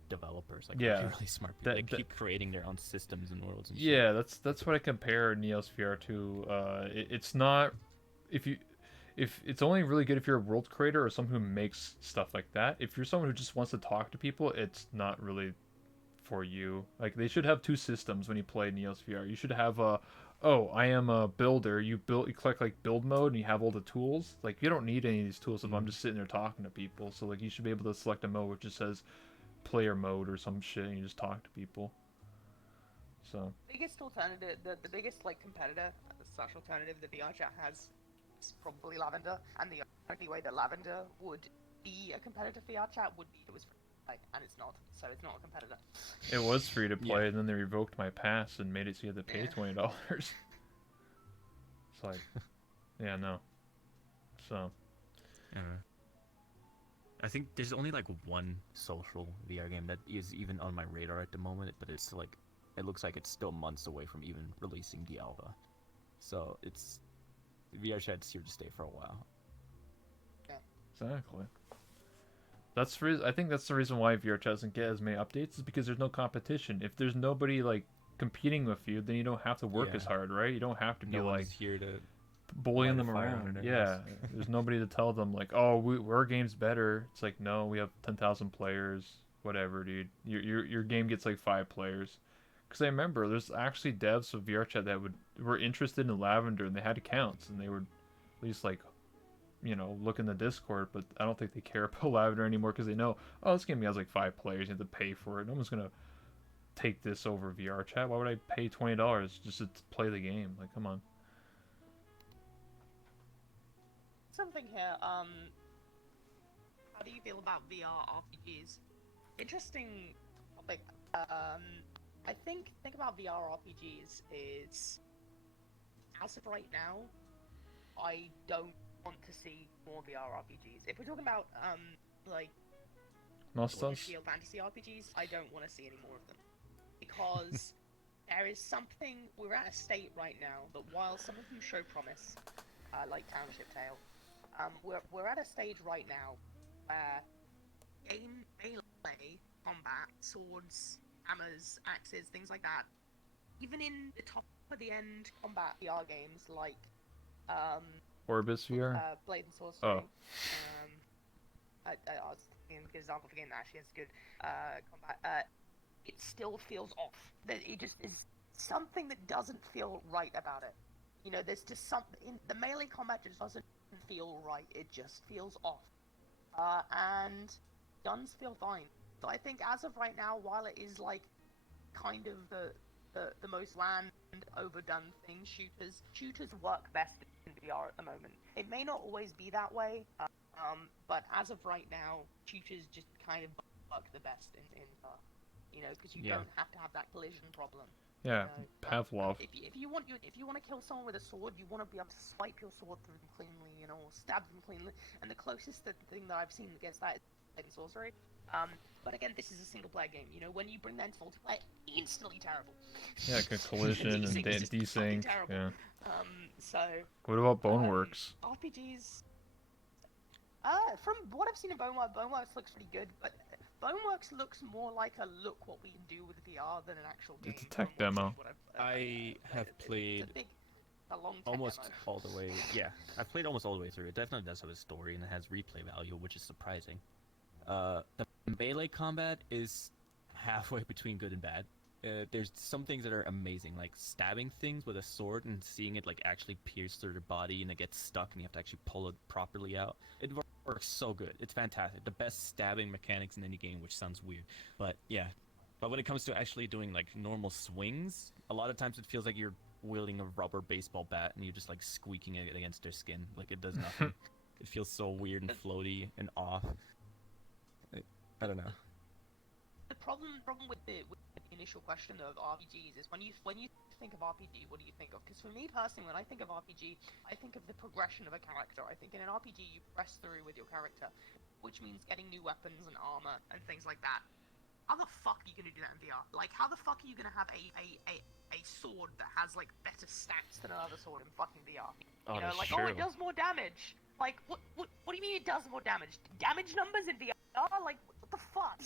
developers, like Yeah, really smart people. They that- keep creating their own systems and worlds and shit. Yeah, that's what I compare Neos VR to. It's not if it's only really good if you're a world creator or someone who makes stuff like that. If you're someone who just wants to talk to people, it's not really for you. Like they should have two systems when you play Neos VR. You should have a oh, I am a builder. You click like build mode and you have all the tools. Like you don't need any of these tools if I'm just sitting there talking to people. So like you should be able to select a mode which just says player mode or some shit and you just talk to people. So Biggest alternative, the biggest like competitor, slash alternative that VR chat has is probably Lavender, and the only way that Lavender would be a competitor for VR chat would be if it was free to play, and it's not, so it's not a competitor. it was free to play, Yeah. and then they revoked my pass and made it so you had to pay Yeah. $20. It's like, yeah, no. So I think there's only like one social VR game that is even on my radar at the moment, but it's like it looks like it's still months away from even releasing the alpha. So it's VR chat's here to stay for a while. exactly. I think that's the reason why VR chat doesn't get as many updates is because there's no competition. If there's nobody like competing with you, then you don't have to work as Yeah. hard, right? You don't have to be No like one's here to bullying light a them fire around. under their Yeah, ass. there's nobody to tell them like, oh, our game's better. It's like, no, we have 10,000 players. Whatever, dude. Your game gets like 5 players. Because I remember there's actually devs of VR chat that were interested in Lavender and they had accounts and they would at least like, look in the Discord. But I don't think they care about Lavender anymore because they know, oh, this game has like 5 players. You have to pay for it. No one's gonna take this over VR chat. Why would I pay $20 just to play the game? Like, come on. Something here, how do you feel about VR RPGs? Interesting topic. I think about VR RPGs is, as of right now, I don't want to see more VR RPGs. If we're talking about, like, Sword and Nostos? Shield fantasy RPGs, I don't want to see any more of them. Because there is something, we're at a state right now that while some of them show promise, like Township Tale, we're at a stage right now where game melee, combat, swords, hammers, axes, things like that, even in the top of the end combat VR games like Orbis VR? Blade and Sorcery. Oh. I was thinking of an example of a game that actually has good combat. It still feels off. It just is something that doesn't feel right about it. There's just something in the melee combat just doesn't feel right. It just feels off. And guns feel fine. So I think as of right now, while it is like kind of the most bland and overdone thing, shooters work best in VR at the moment. It may not always be that way, but as of right now, shooters just kind of work the best in because you don't have to have that collision problem. Yeah, Pavlov. If you want to kill someone with a sword, you want to be able to swipe your sword through them cleanly, or stab them cleanly. And the closest thing that I've seen against that is Blade and Sorcery. But again, this is a single-player game. When you bring that into multiplayer, instantly terrible. Yeah, collision and Desync is just fucking desync. terrible. Yeah. So What about Boneworks? RPGs. From what I've seen in Boneworks looks pretty good, but Boneworks looks more like a look what we can do with VR than an actual game. It's a tech Boneworks is demo. what I have played a long tech almost demo. all the way. Yeah, I've played almost all the way through. It definitely does have a story and it has replay value, which is surprising. The melee combat is halfway between good and bad. There's some things that are amazing, like stabbing things with a sword and seeing it like actually pierce through their body and it gets stuck and you have to actually pull it properly out. It works so good. It's fantastic. The best stabbing mechanics in any game, which sounds weird, but yeah. But when it comes to actually doing like normal swings, a lot of times it feels like you're wielding a rubber baseball bat and you're just like squeaking it against their skin. Like it does nothing. It feels so weird and floaty and off. I don't know. The problem with the initial question of RPGs is when you think of RPG, what do you think of? Because for me personally, when I think of RPG, I think of the progression of a character. I think in an RPG you press through with your character, which means getting new weapons and armor and things like that. How the fuck are you gonna do that in VR? Like, how the fuck are you gonna have a sword that has like better stats than another sword in fucking VR? Oh, that's like, true. oh, it does more damage. Like, what do you mean it does more damage? Damage numbers in VR? Like, what the fuck?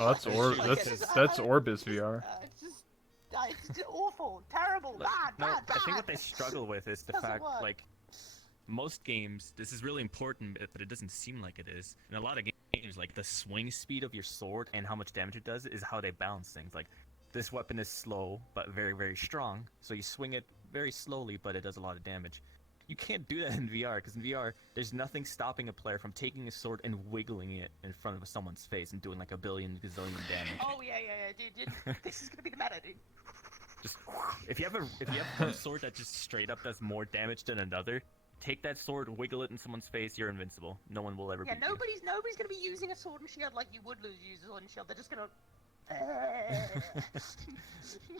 Oh, that's that's Orbis VR. It's just awful, terrible, bad, No, bad, bad. I think what they struggle with is the Doesn't fact, work. like, most games, this is really important, but it doesn't seem like it is. In a lot of games, like, the swing speed of your sword and how much damage it does is how they balance things. Like, this weapon is slow, but very, very strong, so you swing it very slowly, but it does a lot of damage. You can't do that in VR, because in VR, there's nothing stopping a player from taking a sword and wiggling it in front of someone's face and doing like a billion gazillion damage. Oh yeah, dude. This is gonna be the meta, dude. Just if you have one sword that just straight up does more damage than another, take that sword, wiggle it in someone's face, you're invincible. No one will ever beat you. Nobody's gonna be using a sword and shield like you would use a sword and shield. They're just gonna.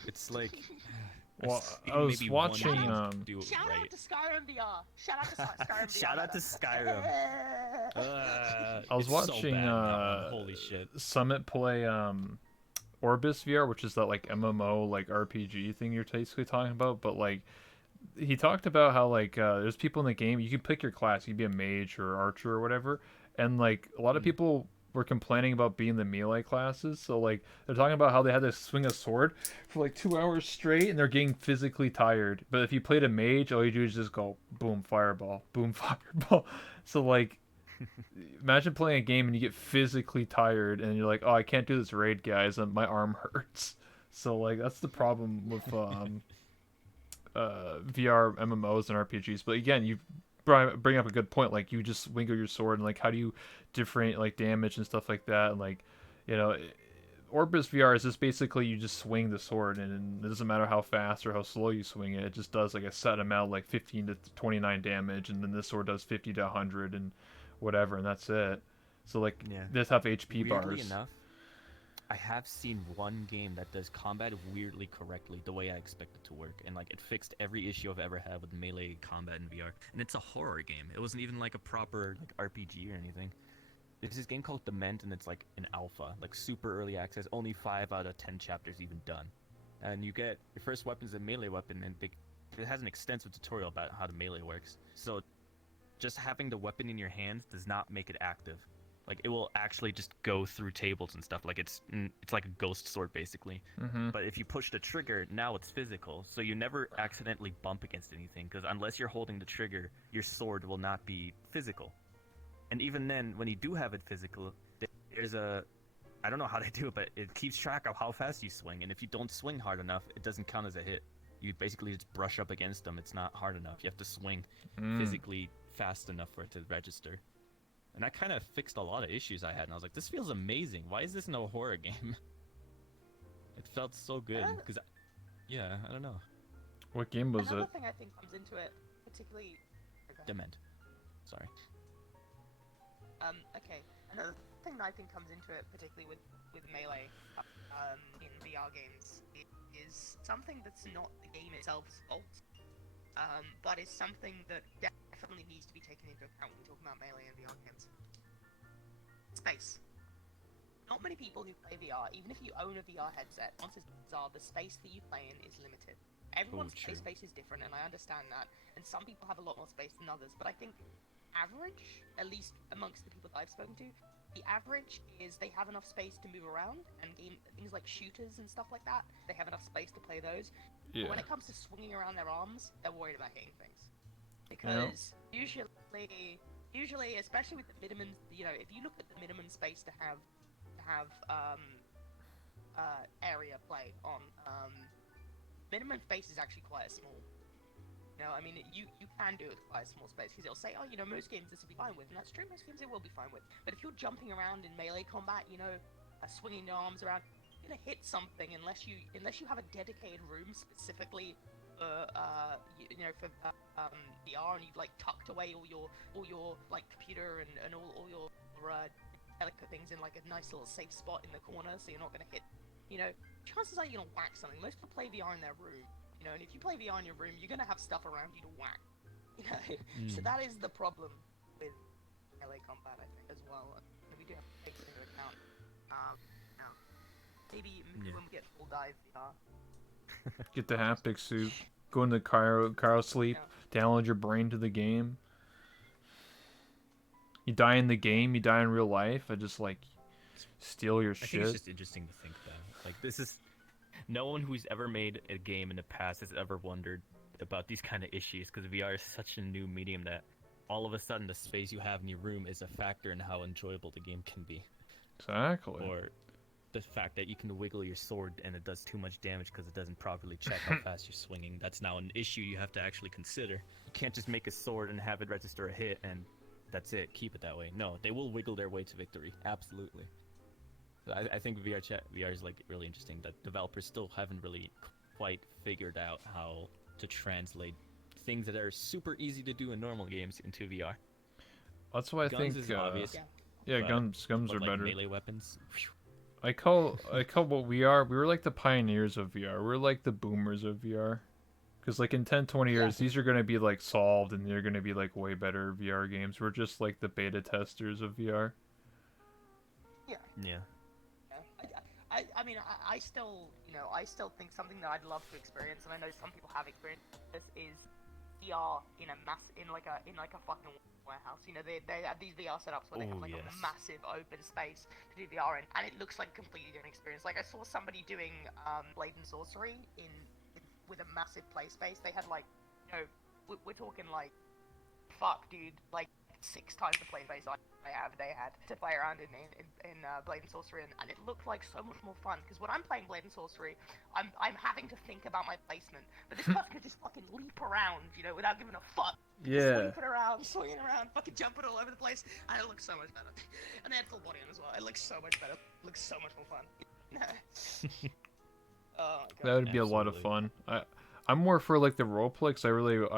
It's like Well, I was watching. Shout out to Skyrim VR. Shout out to Skyrim VR. Shout out to Skyrim. I was watching holy shit. Summit play Orbis VR, which is that like MMO like RPG thing you're basically talking about, but like he talked about how like there's people in the game, you can pick your class, you can be a mage or archer or whatever, and like a lot of people were complaining about being the melee classes, so like they're talking about how they had to swing a sword for like 2 hours straight and they're getting physically tired. But if you played a mage, all you do is just go boom fireball, boom fireball. So like imagine playing a game and you get physically tired and you're like, oh, I can't do this raid, guys, and my arm hurts. So like that's the problem with VR MMOs and RPGs. But again, you bring up a good point. Like you just wiggle your sword and like how do you differentiate like damage and stuff like that? And like, you know, Orbis VR is just basically you just swing the sword and it doesn't matter how fast or how slow you swing it. It just does like a set amount, like 15 to 29 damage, and then this sword does 50 to 100 and whatever, and that's it. So like this have HP bars. Weirdly enough, I have seen one game that does combat weirdly correctly, the way I expect it to work, and like it fixed every issue I've ever had with melee combat in VR. And it's a horror game. It wasn't even like a proper like RPG or anything. There's this game called Dement, and it's like an alpha, like super early access. Only 5 out of 10 chapters even done. And you get your first weapon is a melee weapon, and it has an extensive tutorial about how the melee works. So just having the weapon in your hands does not make it active. Like it will actually just go through tables and stuff. Like it's like a ghost sword basically. Mm-hmm. But if you push the trigger, now it's physical. So you never accidentally bump against anything, because unless you're holding the trigger, your sword will not be physical. And even then, when you do have it physical, there's I don't know how they do it, but it keeps track of how fast you swing. And if you don't swing hard enough, it doesn't count as a hit. You basically just brush up against them. It's not hard enough. You have to swing physically fast enough for it to register. And that kind of fixed a lot of issues I had. And I was like, this feels amazing. Why is this no horror game? It felt so good. Because, yeah, I don't know. What game was Another it? thing I think comes into it, particularly. Dement. Sorry. Okay. Another thing that I think comes into it, particularly with melee, in VR games, is something that's not the game itself's fault, but is something that definitely needs to be taken into account when we talk about melee in VR games. Space. Not many people who play VR, even if you own a VR headset, chances are the space that you play in is limited. Everyone's space is different, and I understand that, and some people have a lot more space than others, but I think average, at least amongst the people that I've spoken to, the average is they have enough space to move around, and game things like shooters and stuff like that, they have enough space to play those. Yeah. But when it comes to swinging around their arms, they're worried about hitting things. Because usually, especially with the minimum, you know, if you look at the minimum space to have area play on, minimum space is actually quite small. You know, I mean, you can do it with quite a small space, because it'll say, oh, you know, most games this will be fine with, and that's true, most games it will be fine with. But if you're jumping around in melee combat, you know, swinging your arms around, you're gonna hit something unless you have a dedicated room specifically for VR, and you've like tucked away all your like computer and all your delicate things in like a nice little safe spot in the corner, so you're not gonna hit. You know, chances are you're gonna whack something. Most people play VR in their room. You know, and if you play VR in your room, you're gonna have stuff around you to whack. You know, so that is the problem with melee combat, I think, as well. And we do have to take it into account. Maybe when we get full dive VR. Get the haptic suit. Go into cryo sleep. Yeah. Download your brain to the game. You die in the game. You die in real life. I just like steal your I think shit. it's just interesting to think about. Like, this is no one who's ever made a game in the past has ever wondered about these kind of issues, because VR is such a new medium that all of a sudden the space you have in your room is a factor in how enjoyable the game can be. Exactly. Or the fact that you can wiggle your sword and it does too much damage because it doesn't properly check how fast you're swinging. That's now an issue you have to actually consider. You can't just make a sword and have it register a hit and that's it, keep it that way. No, they will wiggle their way to victory. Absolutely. So I think VR is like really interesting that developers still haven't really quite figured out how to translate things that are super easy to do in normal games into VR. That's why I Guns think. is obvious. Yeah, but- guns but, are like, better. melee weapons. I call what we are. We were like the pioneers of VR. We're like the boomers of VR. Because like in 10, 20 years, these are gonna be like solved, and they're gonna be like way better VR games. We're just like the beta testers of VR. Yeah. I mean, I still, you know, I still think something that I'd love to experience, and I know some people have experienced this, is VR in like a fucking warehouse. You know, they have these VR setups where they have like a massive open space to do VR in, and it looks like a completely different experience. Like I saw somebody doing Blade and Sorcery with a massive play space. They had like, you know, we're talking like, fuck, dude, like 6 times the play space they had to play around in Blade and Sorcery, and it looked like so much more fun. Because when I'm playing Blade and Sorcery, I'm having to think about my placement, but this person could just fucking leap around, you know, without giving a fuck. Yeah. Swinging around, fucking jumping all over the place, and it looks so much better. And they had full body on as well. It looks so much better. It looks so much more fun. Oh my god. That would be a lot of fun. I'm more for like the roleplay, because I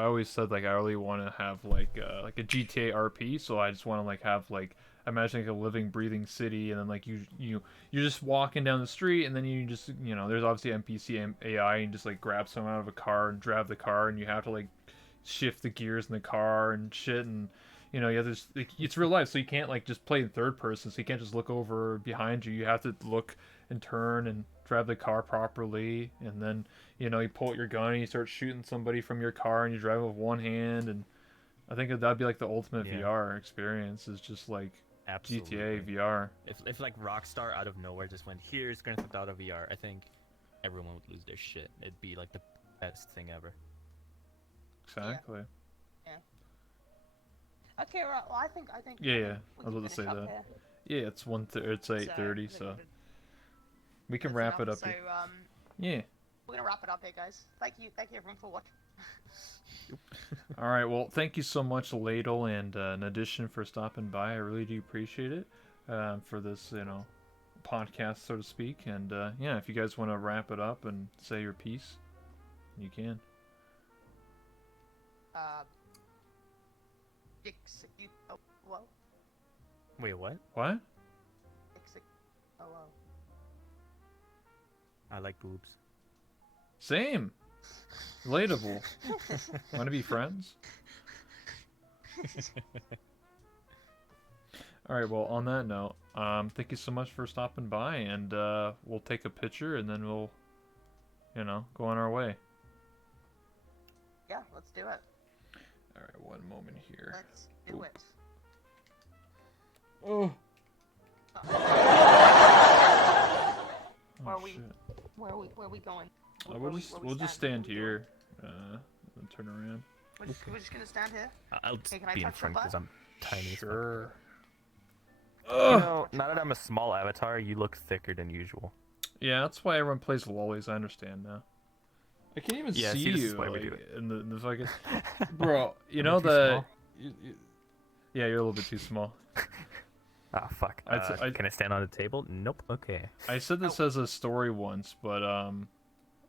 always said like I really want to have like a GTA RP, so I just want to like have like imagine like a living, breathing city, and then like you're just walking down the street, and then you just, you know, there's obviously NPC and AI, and just like grab someone out of a car and drive the car, and you have to like shift the gears in the car and shit, and you know, like, it's real life, so you can't like just play in third person, so you can't just look over behind you. You have to look and turn and drive the car properly, and then, you know, you pull out your gun and you start shooting somebody from your car, and you drive with one hand. And I think that'd be like the ultimate VR experience, is just like GTA VR. If like Rockstar out of nowhere just went, here's Grand Theft Auto VR, I think everyone would lose their shit. It'd be like the best thing ever. Exactly. Yeah. Okay, right. Well, I think. Yeah. I was about to say that. Here. Yeah, it's 8:30, so we can wrap it up. So yeah. We're gonna wrap it up here, guys. Thank you everyone for watching. All right. Well, thank you so much, Ladle and Naddition, for stopping by. I really do appreciate it for this, you know, podcast, so to speak. And yeah, if you guys want to wrap it up and say your piece, you can. Wait, what? What? I like boobs. Same. Relatable. Want to be friends? All right. Well, on that note, thank you so much for stopping by, and we'll take a picture, and then we'll, you know, go on our way. Yeah, let's do it. All right. One moment here. Let's do it. Oh. Where are we going? We'll just stand here. And turn around. We're just gonna stand here. I'll just can I be in touch your front because butt? I'm tiny. Sure. You know, now that I'm a small avatar, you look thicker than usual. Yeah, that's why everyone plays lollies. I understand now. I can't even see this you is why we do like, it. in the fucking. Bro, you know too the. small? Yeah, you're a little bit too small. Ah, fuck. Can I stand on the table? Nope. Okay. I said this as a story once, but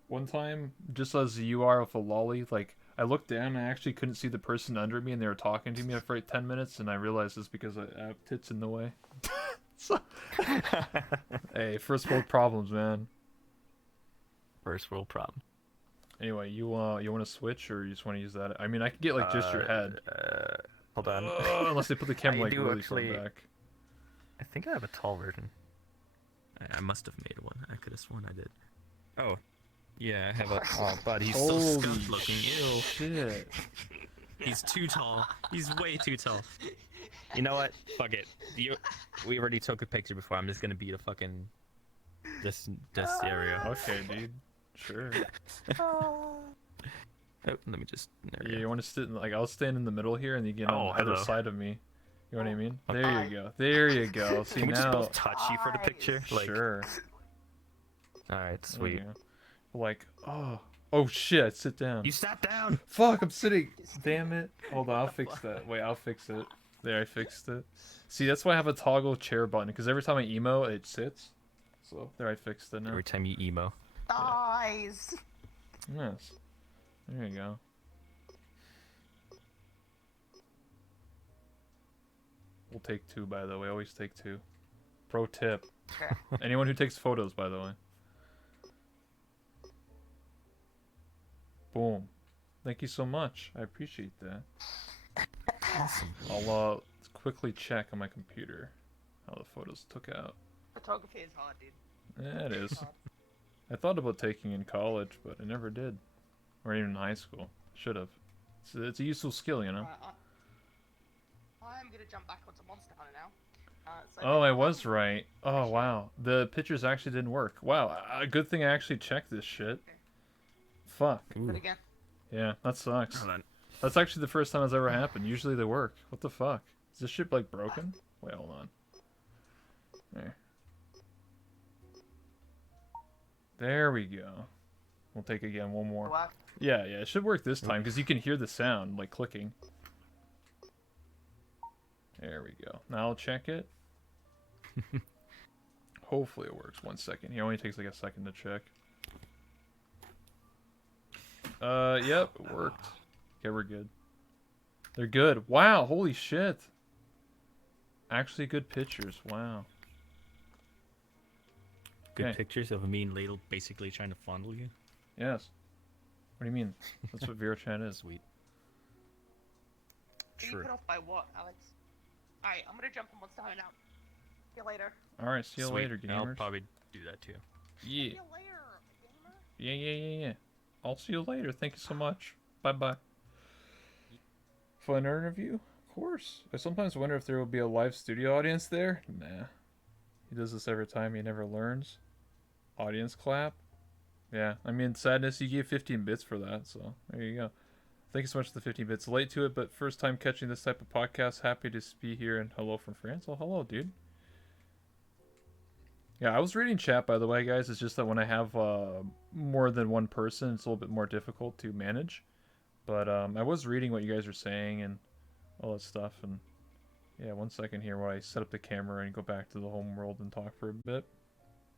one time, just as you are with a lolly, like I looked down and I actually couldn't see the person under me, and they were talking to me for like 10 minutes, and I realized it's because I have tits in the way. So... Hey, first world problems, man. First world problem. Anyway, you want to switch, or you just want to use that? I mean, I could get like just your head. Hold on. Unless they put the camera I like do really actually- far back. I think I have a tall version. I must have made one. I could have sworn I did. Oh, yeah, I have a. Oh, but he's Holy so scuffed looking. Ew. Shit. He's too tall. He's way too tall. You know what? Fuck it. We already took a picture before. I'm just gonna be the fucking this area. Okay, dude. Sure. Oh. Oh, let me just. There we Yeah, go. you want to sit in, like, I'll stand in the middle here and you get Oh, on either hello. side of me. You know what I mean? Okay. There you go. There you go. See, Can we just now... both touch you for the picture? Like, Sure. all right, There you sweet. go. Like, oh shit, sit down. You sat down. Fuck, I'm sitting. Damn it. Hold on, I'll fix that. Wait, I'll fix it. There, I fixed it. See, that's why I have a toggle chair button, because every time I emo, it sits. So, there, I fixed it now. Every time you emo. Dies. Yes. There you go. We'll take two, by the way. Always take two. Pro tip. Okay. Anyone who takes photos, by the way. Boom. Thank you so much. I appreciate that. Awesome. I'll quickly check on my computer how the photos took out. Photography is hard, dude. Yeah, it is. Hard. I thought about taking in college, but I never did. Or even in high school. Should have. It's a useful skill, you know? I'm gonna jump back onto Monster Hunter now. So Oh, I was right. Oh, wow. The pictures actually didn't work. Wow, a good thing I actually checked this shit. Fuck. Do it again. Yeah, that sucks. Hold on. That's actually the first time it's ever happened. Usually they work. What the fuck? Is this shit, like, broken? Wait, hold on. There. There we go. We'll take again one more. Work. Yeah, it should work this time, because you can hear the sound, like, clicking. There we go. Now I'll check it. Hopefully it works. 1 second. It only takes like a second to check. Yep, it worked. Okay, we're good. They're good. Wow, holy shit. Actually good pictures. Wow. Good Okay. pictures of a mean ladle basically trying to fondle you. Yes. What do you mean? That's what VRChat is. Sweet. Are you True. put off by what, Alex? Alright, I'm gonna jump on Monster Hunter now. See you later. Alright, see you Sweet. later, I'll gamers. probably do that too. Yeah. See you later, gamer. Yeah. I'll see you later. Thank you so much. Bye-bye. Fun interview? Of course. I sometimes wonder if there will be a live studio audience there. Nah. He does this every time. He never learns. Audience clap? Yeah. I mean, sadness, you gave 15 bits for that, so there you go. Thank you so much for the 15 bits. Late to it, but first time catching this type of podcast. Happy to be here, and hello from France. Oh, hello, dude. Yeah, I was reading chat, by the way, guys. It's just that when I have more than one person, it's a little bit more difficult to manage. But I was reading what you guys are saying and all that stuff. And yeah, 1 second here while I set up the camera and go back to the home world and talk for a bit.